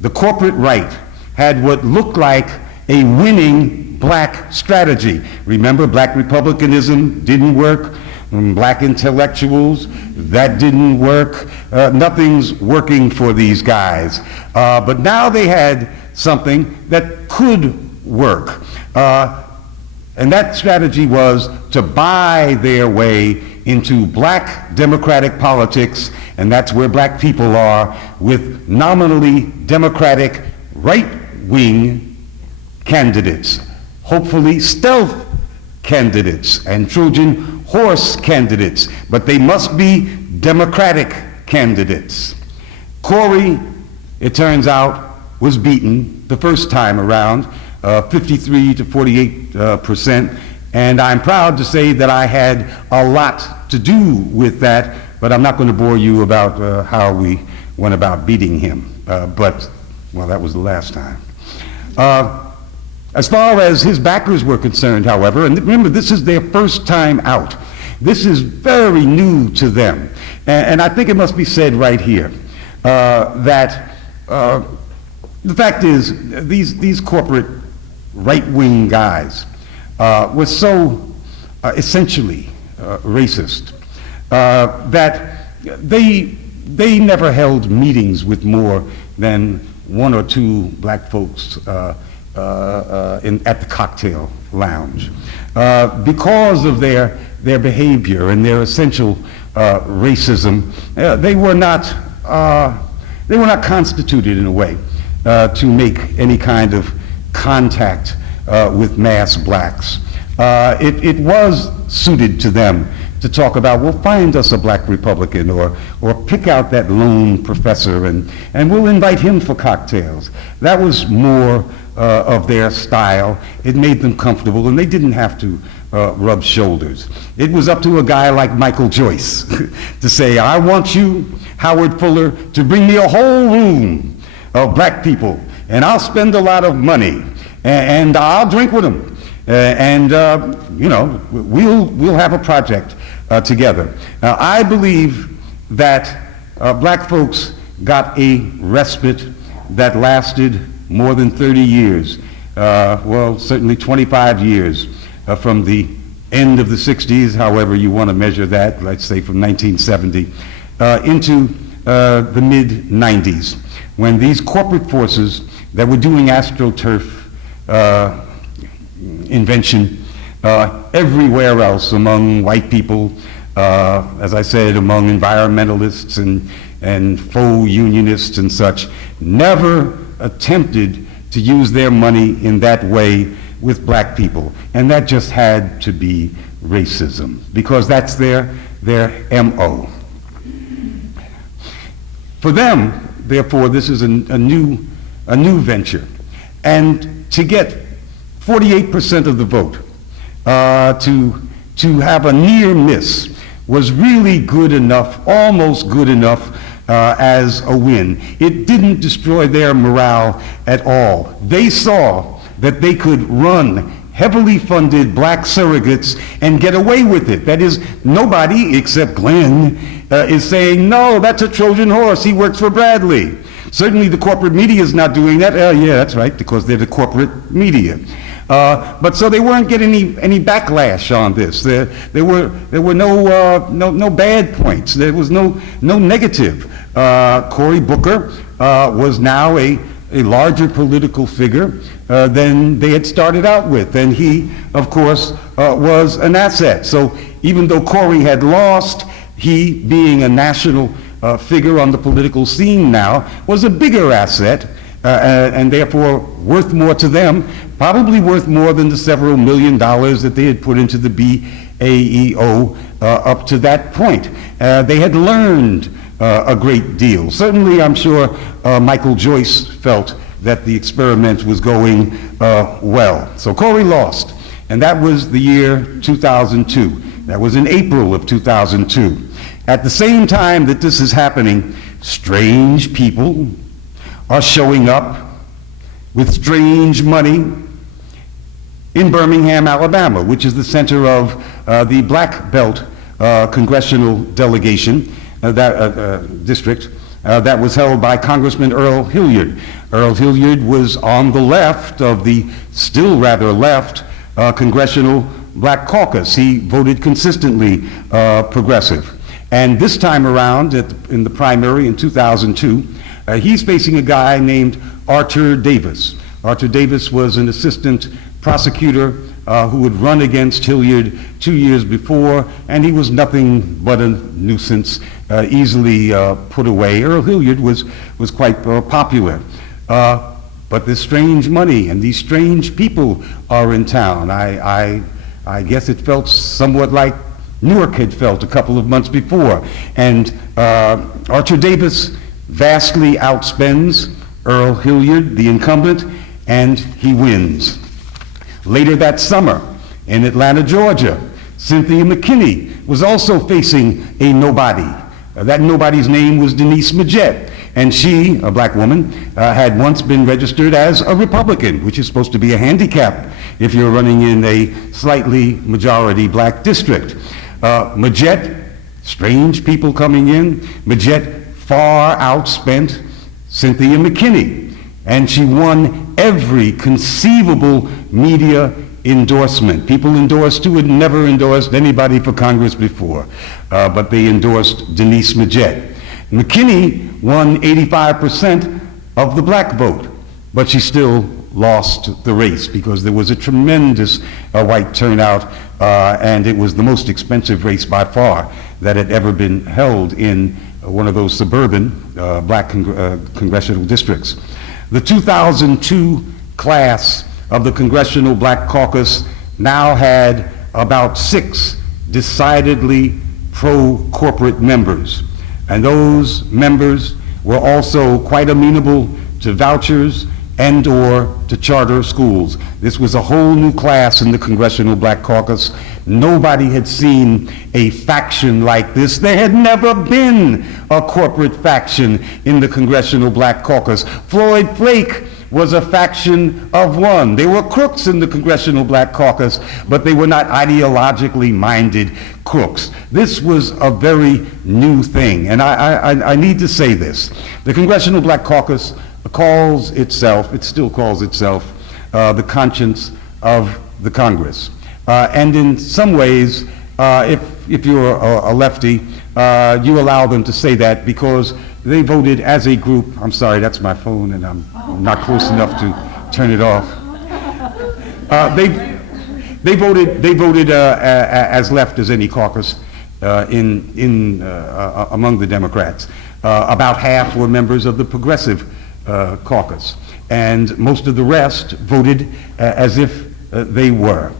the corporate right had what looked like a winning black strategy. Remember, black republicanism didn't work. Black intellectuals, that didn't work. Nothing's working for these guys. But now they had something that could work. And that strategy was to buy their way into black democratic politics, and that's where black people are, with nominally democratic right-wing candidates, hopefully stealth candidates and Trojan horse candidates, but they must be democratic candidates. Cory, it turns out, was beaten the first time around, 53 to 48%, and I'm proud to say that I had a lot to do with that, but I'm not going to bore you about how we went about beating him. But, well, that was the last time. As far as his backers were concerned, however, and remember, this is their first time out. This is very new to them. And I think it must be said right here that the fact is these corporate right-wing guys were so essentially racist that they never held meetings with more than 1 or 2 black folks at the cocktail lounge. Because of their behavior and their essential racism, they were not constituted in a way to make any kind of contact with mass blacks. It was suited to them to talk about, well, find us a black Republican, or pick out that lone professor and we'll invite him for cocktails. That was more of their style. It made them comfortable, and they didn't have to rub shoulders. It was up to a guy like Michael Joyce to say, I want you, Howard Fuller, to bring me a whole room of black people, and I'll spend a lot of money, and I'll drink with them, and you know, we'll have a project together. Now, I believe that black folks got a respite that lasted more than 30 years, well, certainly 25 years from the end of the 60s, however you want to measure that, let's say from 1970, into the mid-90s, when these corporate forces that were doing astroturf invention everywhere else among white people, as I said, among environmentalists and faux unionists and such, never attempted to use their money in that way with black people. And that just had to be racism, because that's their MO. For them, therefore, this is a new venture. And to get 48% of the vote, to have a near miss, was really good enough, almost good enough as a win. It didn't destroy their morale at all. They saw that they could run heavily funded black surrogates and get away with it. That is, nobody except Glenn is saying, no, that's a Trojan horse, he works for Bradley. Certainly the corporate media is not doing that. Yeah, that's right, because they're the corporate media. But so they weren't getting any backlash on this. There were no bad points. There was no negative. Cory Booker was now a larger political figure than they had started out with, and he, of course, was an asset. So even though Cory had lost, he, being a national figure on the political scene now, was a bigger asset, and therefore worth more to them, probably worth more than the several $1 million that they had put into the BAEO up to that point. They had learned a great deal. Certainly, I'm sure Michael Joyce felt that the experiment was going well. So Cory lost, and that was the year 2002. That was in April of 2002. At the same time that this is happening, strange people are showing up with strange money in Birmingham, Alabama, which is the center of the Black Belt congressional delegation, district, that was held by Congressman Earl Hilliard. Earl Hilliard was on the left of the still rather left Congressional Black Caucus. He voted consistently progressive. And this time around, in the primary in 2002, he's facing a guy named Arthur Davis. Arthur Davis was an assistant prosecutor who had run against Hilliard 2 years before, and he was nothing but a nuisance, easily put away. Earl Hilliard was quite popular. But this strange money and these strange people are in town. I guess it felt somewhat like Newark had felt a couple of months before. And Arthur Davis vastly outspends Earl Hilliard, the incumbent, and he wins. Later that summer, in Atlanta, Georgia, Cynthia McKinney was also facing a nobody. That nobody's name was Denise Majette, and she, a black woman, had once been registered as a Republican, which is supposed to be a handicap if you're running in a slightly majority black district. Majette, strange people coming in, Majette far outspent Cynthia McKinney, and she won every conceivable media endorsement. People endorsed who had never endorsed anybody for Congress before, but they endorsed Denise Majette. McKinney won 85% of the black vote, but she still lost the race because there was a tremendous white turnout, and it was the most expensive race by far that had ever been held in one of those suburban black congressional districts. The 2002 class of the Congressional Black Caucus now had about 6 decidedly pro-corporate members. And those members were also quite amenable to vouchers and or to charter schools. This was a whole new class in the Congressional Black Caucus. Nobody had seen a faction like this. There had never been a corporate faction in the Congressional Black Caucus. Floyd Flake was a faction of one. There were crooks in the Congressional Black Caucus, but they were not ideologically minded crooks. This was a very new thing, and I need to say this. The Congressional Black Caucus calls itself, it still calls itself, the conscience of the Congress. And in some ways, if you're a lefty, you allow them to say that because they voted as a group. I'm sorry, that's my phone, and I'm not close enough to turn it off. They voted as left as any caucus among the Democrats. About half were members of the Progressive Caucus, and most of the rest voted as if they were.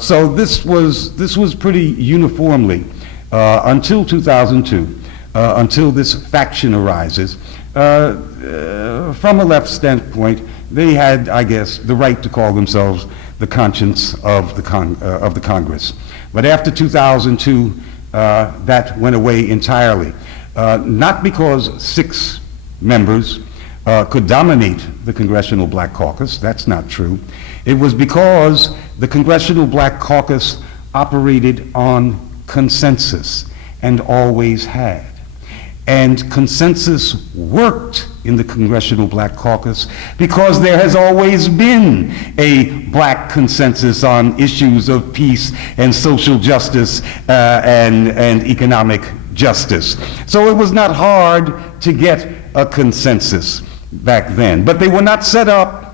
So this was pretty uniformly until 2002, until this faction arises. From a left standpoint, they had, I guess, the right to call themselves the conscience of the Congress. But after 2002, that went away entirely. Not because 6 members could dominate the Congressional Black Caucus. That's not true. It was because the Congressional Black Caucus operated on consensus and always had. And consensus worked in the Congressional Black Caucus because there has always been a black consensus on issues of peace and social justice and economic justice. So it was not hard to get a consensus back then. But they were not set up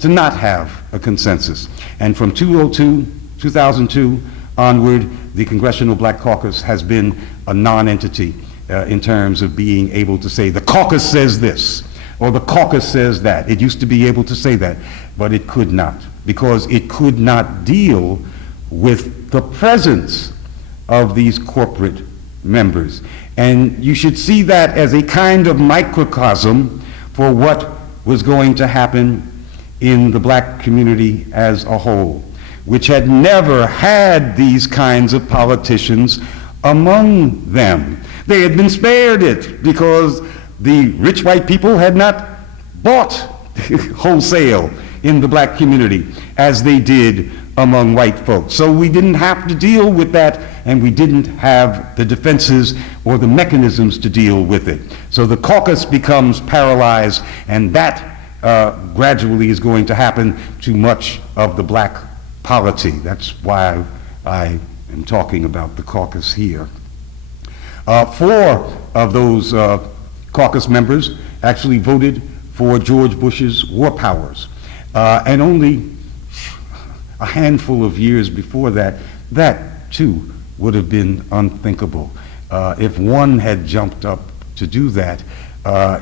to not have a consensus. And from 2002 onward, the Congressional Black Caucus has been a non-entity in terms of being able to say, the caucus says this, or the caucus says that. It used to be able to say that, but it could not, because it could not deal with the presence of these corporate members. And you should see that as a kind of microcosm for what was going to happen in the black community as a whole, which had never had these kinds of politicians among them. They had been spared it because the rich white people had not bought wholesale in the black community as they did among white folks. So we didn't have to deal with that, and we didn't have the defenses or the mechanisms to deal with it. So the caucus becomes paralyzed, and that gradually is going to happen to much of the black polity. That's why I am talking about the caucus here. 4 of those caucus members actually voted for George Bush's war powers. And only a handful of years before that, that too would have been unthinkable. If one had jumped up to do that,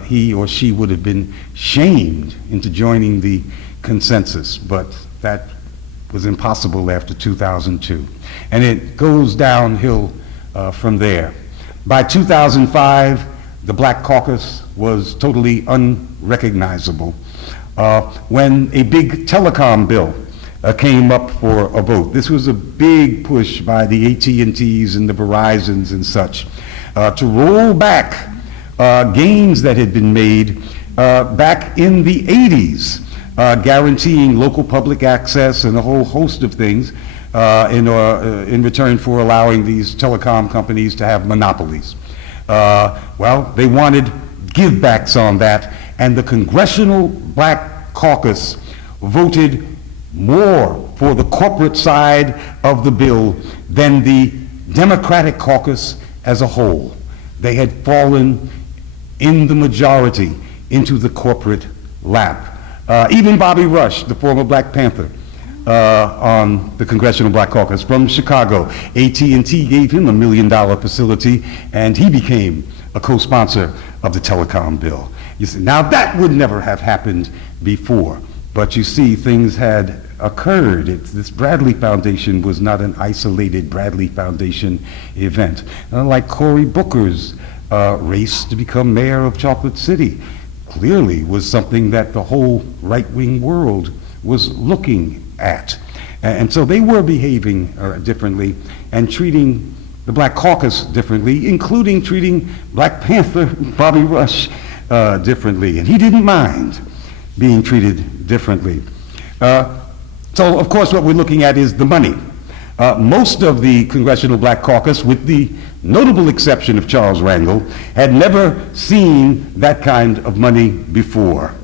he or she would have been shamed into joining the consensus, but that was impossible after 2002. And it goes downhill from there. By 2005, the Black Caucus was totally unrecognizable. When a big telecom bill came up for a vote, this was a big push by the AT&Ts and the Verizons and such to roll back gains that had been made back in the 80s, guaranteeing local public access and a whole host of things in return for allowing these telecom companies to have monopolies. Well, they wanted givebacks on that, and the Congressional Black Caucus voted more for the corporate side of the bill than the Democratic caucus as a whole. They had fallen in the majority into the corporate lap. Even Bobby Rush, the former Black Panther, on the Congressional Black Caucus from Chicago, AT&T gave him $1 million facility, and he became a co-sponsor of the telecom bill. You see, now that would never have happened before, but you see, things had occurred. This Bradley Foundation was not an isolated Bradley Foundation event. Like Cory Booker's race to become mayor of Chocolate City clearly was something that the whole right-wing world was looking at. And so they were behaving differently and treating the Black Caucus differently, including treating Black Panther Bobby Rush differently. And he didn't mind being treated differently. So, of course, what we're looking at is the money. Most of the Congressional Black Caucus, with the notable exception of Charles Rangel, had never seen that kind of money before.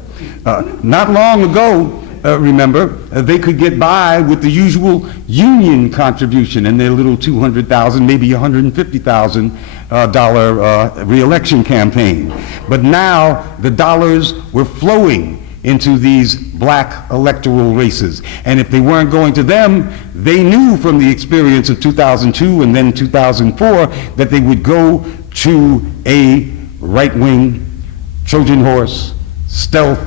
Not long ago, remember, they could get by with the usual union contribution and their little $200,000, maybe $150,000 re-election campaign. But now the dollars were flowing into these black electoral races. And if they weren't going to them, they knew from the experience of 2002 and then 2004 that they would go to a right-wing, Trojan horse, stealth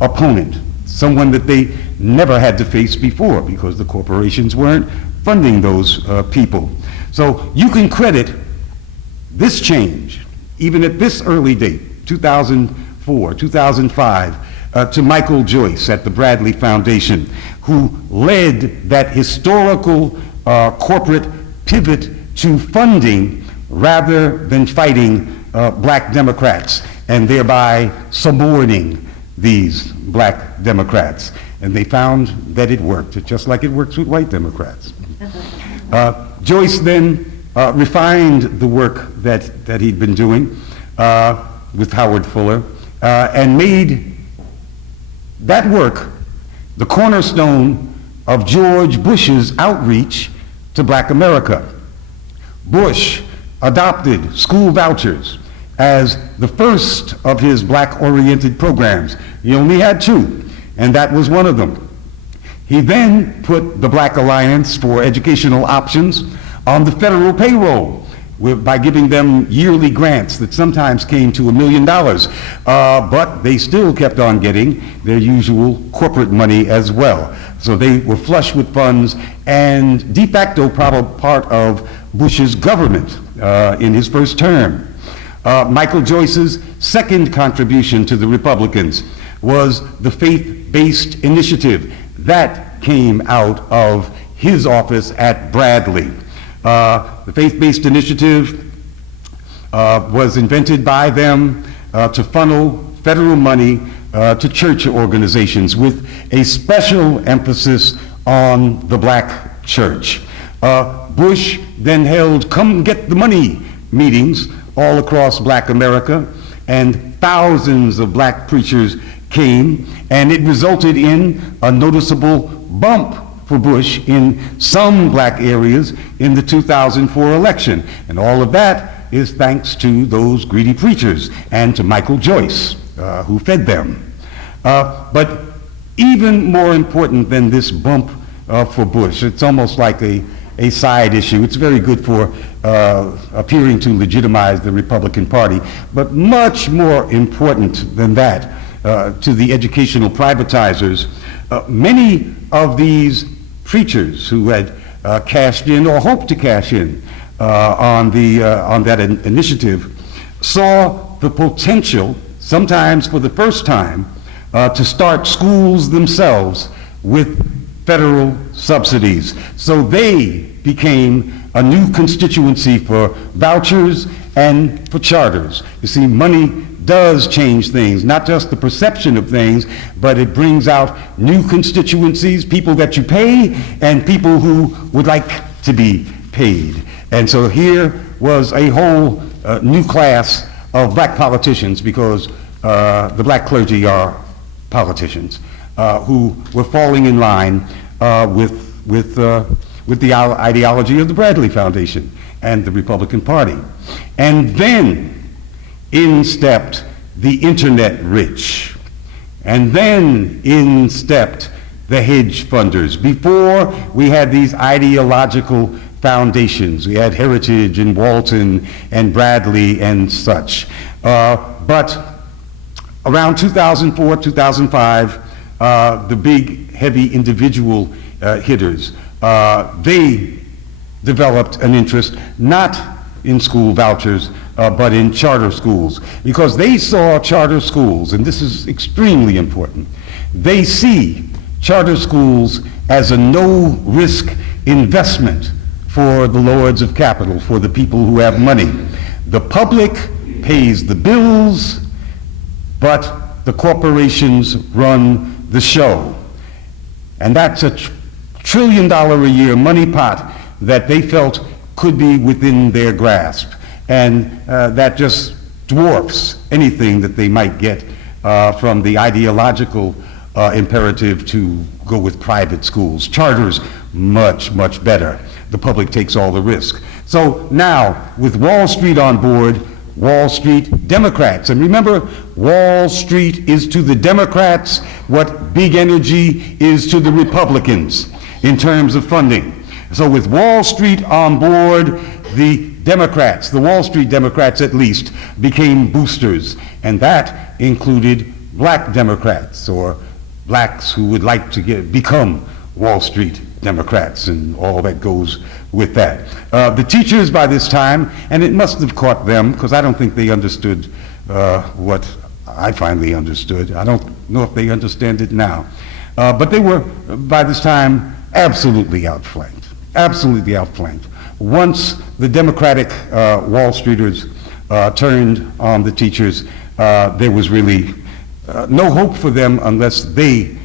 opponent, someone that they never had to face before because the corporations weren't funding those people. So you can credit this change, even at this early date, 2004, 2005, to Michael Joyce at the Bradley Foundation, who led that historical corporate pivot to funding rather than fighting black Democrats and thereby suborning these black Democrats. And they found that it worked, just like it works with white Democrats. Joyce then refined the work that he'd been doing with Howard Fuller and made that work the cornerstone of George Bush's outreach to black America. Bush adopted school vouchers as the first of his black-oriented programs. He only had two, and that was one of them. He then put the Black Alliance for Educational Options on the federal payroll by giving them yearly grants that sometimes came to $1 million, but they still kept on getting their usual corporate money as well. So they were flush with funds and de facto part of Bush's government in his first term. Michael Joyce's second contribution to the Republicans was the faith-based initiative. That came out of his office at Bradley. The faith-based initiative was invented by them to funnel federal money to church organizations with a special emphasis on the black church. Bush then held come get the money meetings all across black America, and thousands of black preachers came, and it resulted in a noticeable bump for Bush in some black areas in the 2004 election. And all of that is thanks to those greedy preachers and to Michael Joyce, who fed them. But even more important than this bump for Bush, it's almost like a side issue. It's very good for appearing to legitimize the Republican Party, but much more important than that, to the educational privatizers, many of these preachers who had cashed in or hoped to cash in on that initiative saw the potential, sometimes for the first time, to start schools themselves with federal subsidies. So they became a new constituency for vouchers and for charters. You see, money does change things, not just the perception of things, but it brings out new constituencies, people that you pay, and people who would like to be paid. And so here was a whole new class of black politicians, because the black clergy are politicians, who were falling in line with the ideology of the Bradley Foundation and the Republican Party. And then in stepped the internet rich. And then in stepped the hedge funders. Before, we had these ideological foundations. We had Heritage and Walton and Bradley and such. But around 2004, 2005, the big, heavy individual hitters, they developed an interest not in school vouchers, but in charter schools, because they saw charter schools, and this is extremely important, they see charter schools as a no-risk investment for the lords of capital, for the people who have money. The public pays the bills, but the corporations run the show. And that's a $1 trillion a year money pot that they felt could be within their grasp. And that just dwarfs anything that they might get from the ideological imperative to go with private schools. Charters, much, much better. The public takes all the risk. So now, with Wall Street on board, Wall Street Democrats. And remember, Wall Street is to the Democrats what big energy is to the Republicans in terms of funding. So with Wall Street on board, the Democrats, the Wall Street Democrats at least, became boosters. And that included black Democrats, or blacks who would like to become Wall Street Democrats and all that goes with that. The teachers by this time, and it must have caught them, because I don't think they understood what I finally understood. I don't know if they understand it now. But they were, by this time, absolutely outflanked. Absolutely outflanked. Once the Democratic Wall Streeters turned on the teachers, there was really no hope for them unless they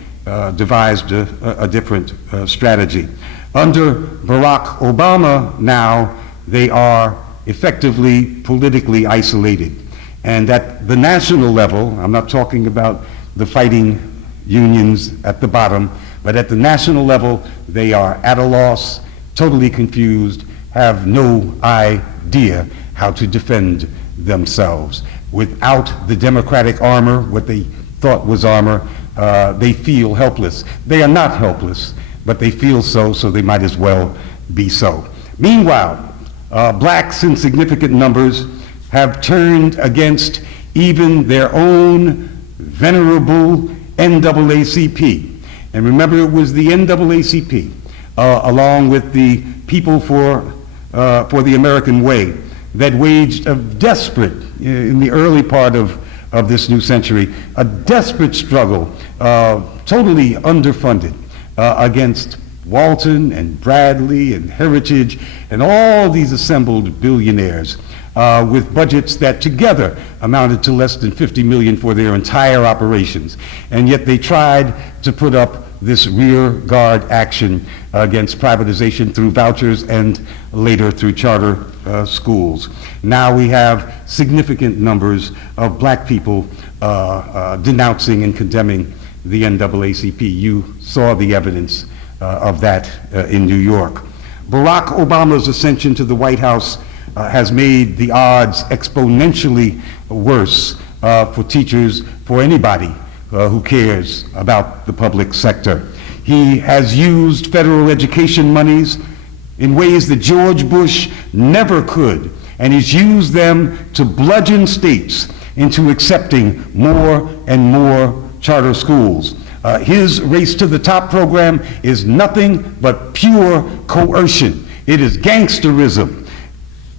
devised a different strategy. Under Barack Obama now, they are effectively politically isolated. And at the national level, I'm not talking about the fighting unions at the bottom, but at the national level, they are at a loss, totally confused, have no idea how to defend themselves. Without the Democratic armor, what they thought was armor, they feel helpless. They are not helpless, but they feel so they might as well be so. Meanwhile, blacks in significant numbers have turned against even their own venerable NAACP. And remember, it was the NAACP, along with the People for the American Way, that waged a desperate, in the early part of this new century, a desperate struggle, totally underfunded, against Walton and Bradley and Heritage and all these assembled billionaires, with budgets that together amounted to less than $50 million for their entire operations. And yet they tried to put up this rear guard action against privatization through vouchers and later through charter schools. Now we have significant numbers of black people denouncing and condemning the NAACP. You saw the evidence of that in New York. Barack Obama's ascension to the White House has made the odds exponentially worse for teachers, for anybody who cares about the public sector. He has used federal education monies in ways that George Bush never could, and he's used them to bludgeon states into accepting more and more charter schools. His Race to the Top program is nothing but pure coercion. It is gangsterism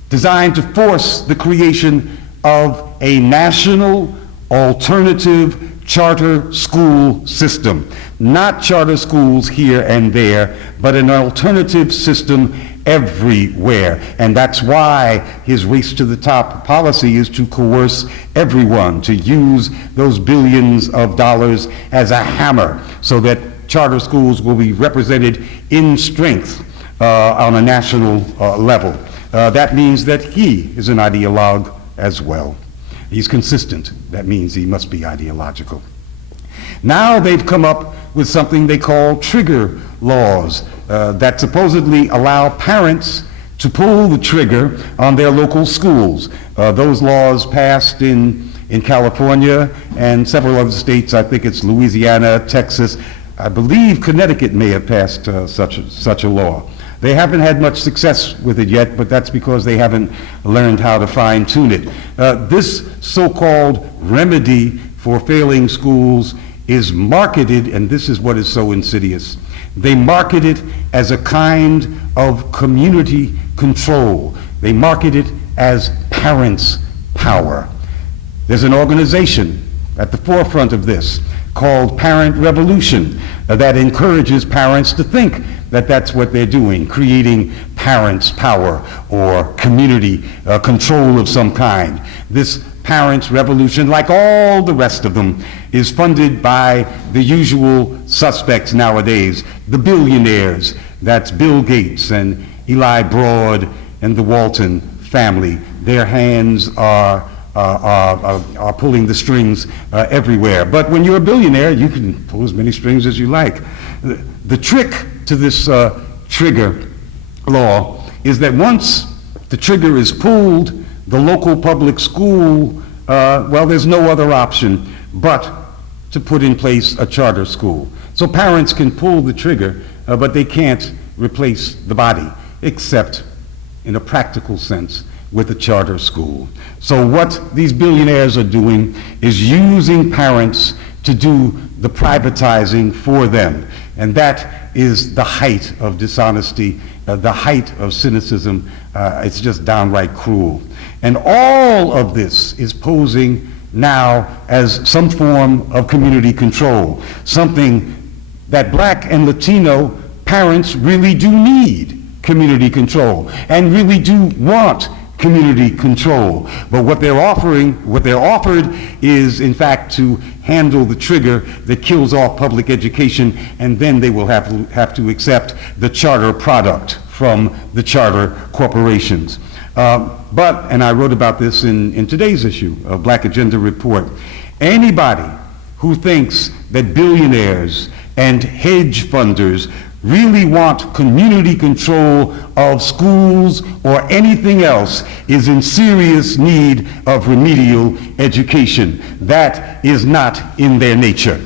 designed to force the creation of a national alternative charter school system. Not charter schools here and there, but an alternative system everywhere. And that's why his Race to the Top policy is to coerce everyone to use those billions of dollars as a hammer so that charter schools will be represented in strength on a national level. That means that he is an ideologue as well. He's consistent. That means he must be ideological. Now they've come up with something they call trigger laws that supposedly allow parents to pull the trigger on their local schools. Those laws passed in California and several other states. I think it's Louisiana, Texas. I believe Connecticut may have passed such a law. They haven't had much success with it yet, but that's because they haven't learned how to fine-tune it. This so-called remedy for failing schools is marketed, and this is what is so insidious, they market it as a kind of community control. They market it as parents' power. There's an organization at the forefront of this called Parent Revolution that encourages parents to think that that's what they're doing, creating parents' power or community control of some kind. This Parents Revolution, like all the rest of them, is funded by the usual suspects nowadays, the billionaires. That's Bill Gates and Eli Broad and the Walton family. Their hands are pulling the strings everywhere. But when you're a billionaire, you can pull as many strings as you like. The trick to this trigger law is that once the trigger is pulled, the local public school, there's no other option but to put in place a charter school. So parents can pull the trigger, but they can't replace the body, except in a practical sense with a charter school. So what these billionaires are doing is using parents to do the privatizing for them. And that is the height of dishonesty, the height of cynicism. It's just downright cruel. And all of this is posing now as some form of community control, something that Black and Latino parents really do need community control and really do want community control. But what they're offered is in fact to handle the trigger that kills off public education, and then they will have to accept the charter product from the charter corporations. But, and I wrote about this in today's issue of Black Agenda Report, anybody who thinks that billionaires and hedge funders really want community control of schools or anything else is in serious need of remedial education. That is not in their nature.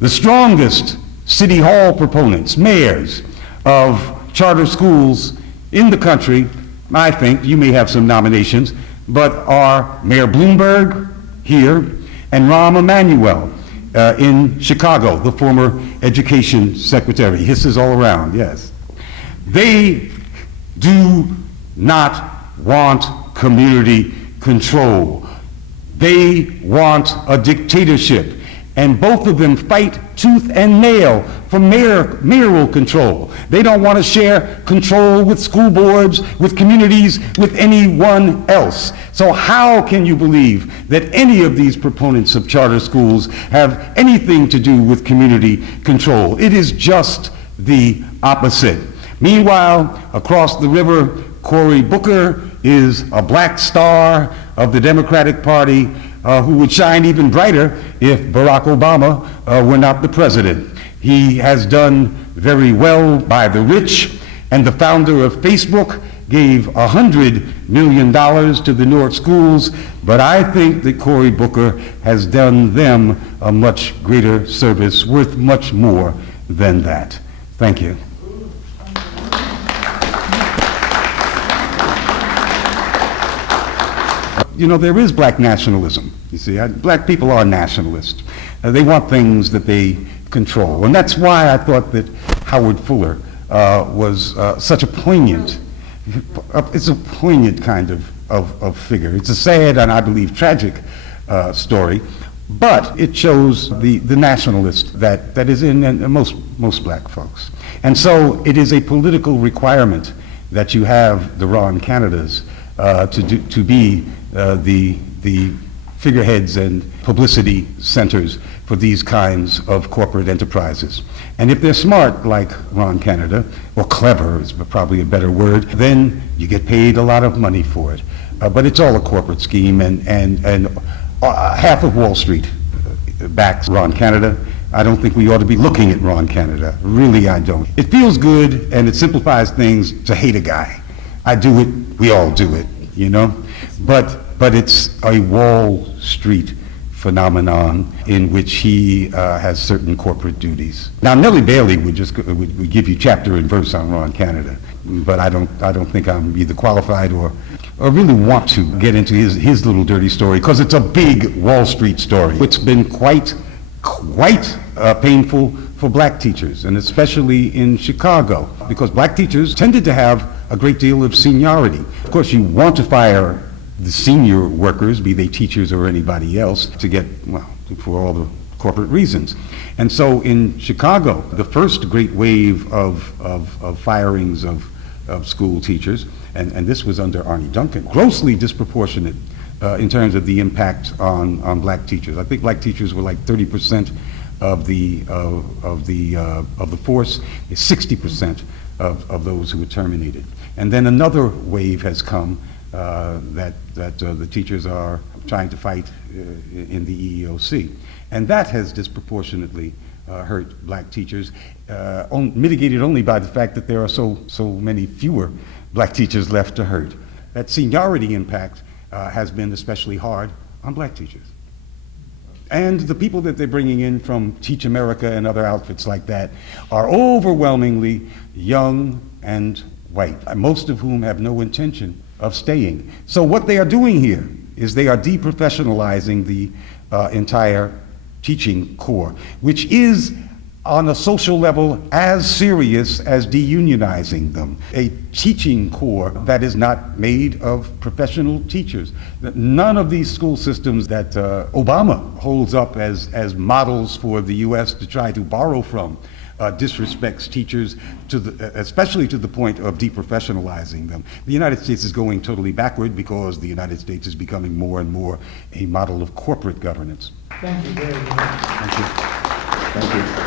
The strongest city hall proponents, mayors of charter schools in the country, I think, you may have some nominations, but are Mayor Bloomberg here and Rahm Emanuel in Chicago, the former education secretary. Hisses all around, yes. They do not want community control. They want a dictatorship. And both of them fight tooth and nail for mayoral control. They don't want to share control with school boards, with communities, with anyone else. So how can you believe that any of these proponents of charter schools have anything to do with community control? It is just the opposite. Meanwhile, across the river, Cory Booker is a black star of the Democratic Party who would shine even brighter if Barack Obama were not the president. He has done very well by the rich, and the founder of Facebook gave $100 million to the Newark schools, but I think that Cory Booker has done them a much greater service, worth much more than that. Thank you. You know, there is black nationalism. You see, black people are nationalists. They want things that they control. And that's why I thought that Howard Fuller was such a poignant, it's a poignant kind of figure. It's a sad and I believe tragic story, but it shows the nationalist that is in most black folks. And so it is a political requirement that you have the Ron Canadas to be the figureheads and publicity centers for these kinds of corporate enterprises. And if they're smart, like Ron Canada, or clever is probably a better word, then you get paid a lot of money for it. But it's all a corporate scheme, and half of Wall Street backs Ron Canada. I don't think we ought to be looking at Ron Canada. Really, I don't. It feels good, and it simplifies things to hate a guy. I do it, we all do it, you know? But it's a Wall Street phenomenon in which he has certain corporate duties. Now, Nellie Bailey would give you chapter and verse on Ron Canada, but I don't think I'm either qualified or really want to get into his little dirty story, because it's a big Wall Street story. It's been quite painful for black teachers, and especially in Chicago, because black teachers tended to have a great deal of seniority. Of course, you want to fire the senior workers, be they teachers or anybody else, to get, well, for all the corporate reasons. And so in Chicago, the first great wave of firings of school teachers, and this was under Arnie Duncan, grossly disproportionate in terms of the impact on black teachers. I think black teachers were like 30% of the force, 60% of those who were terminated. And then another wave has come that the teachers are trying to fight in the EEOC. And that has disproportionately hurt black teachers, mitigated only by the fact that there are so many fewer black teachers left to hurt. That seniority impact has been especially hard on black teachers. And the people that they're bringing in from Teach America and other outfits like that are overwhelmingly young and white, most of whom have no intention of staying. So what they are doing here is they are deprofessionalizing the entire teaching corps, which is on a social level as serious as deunionizing them. A teaching corps that is not made of professional teachers. None of these school systems that Obama holds up as models for the U.S. to try to borrow from disrespects teachers, especially to the point of deprofessionalizing them. The United States is going totally backward because the United States is becoming more and more a model of corporate governance. Thank you very much. Thank you. Thank you.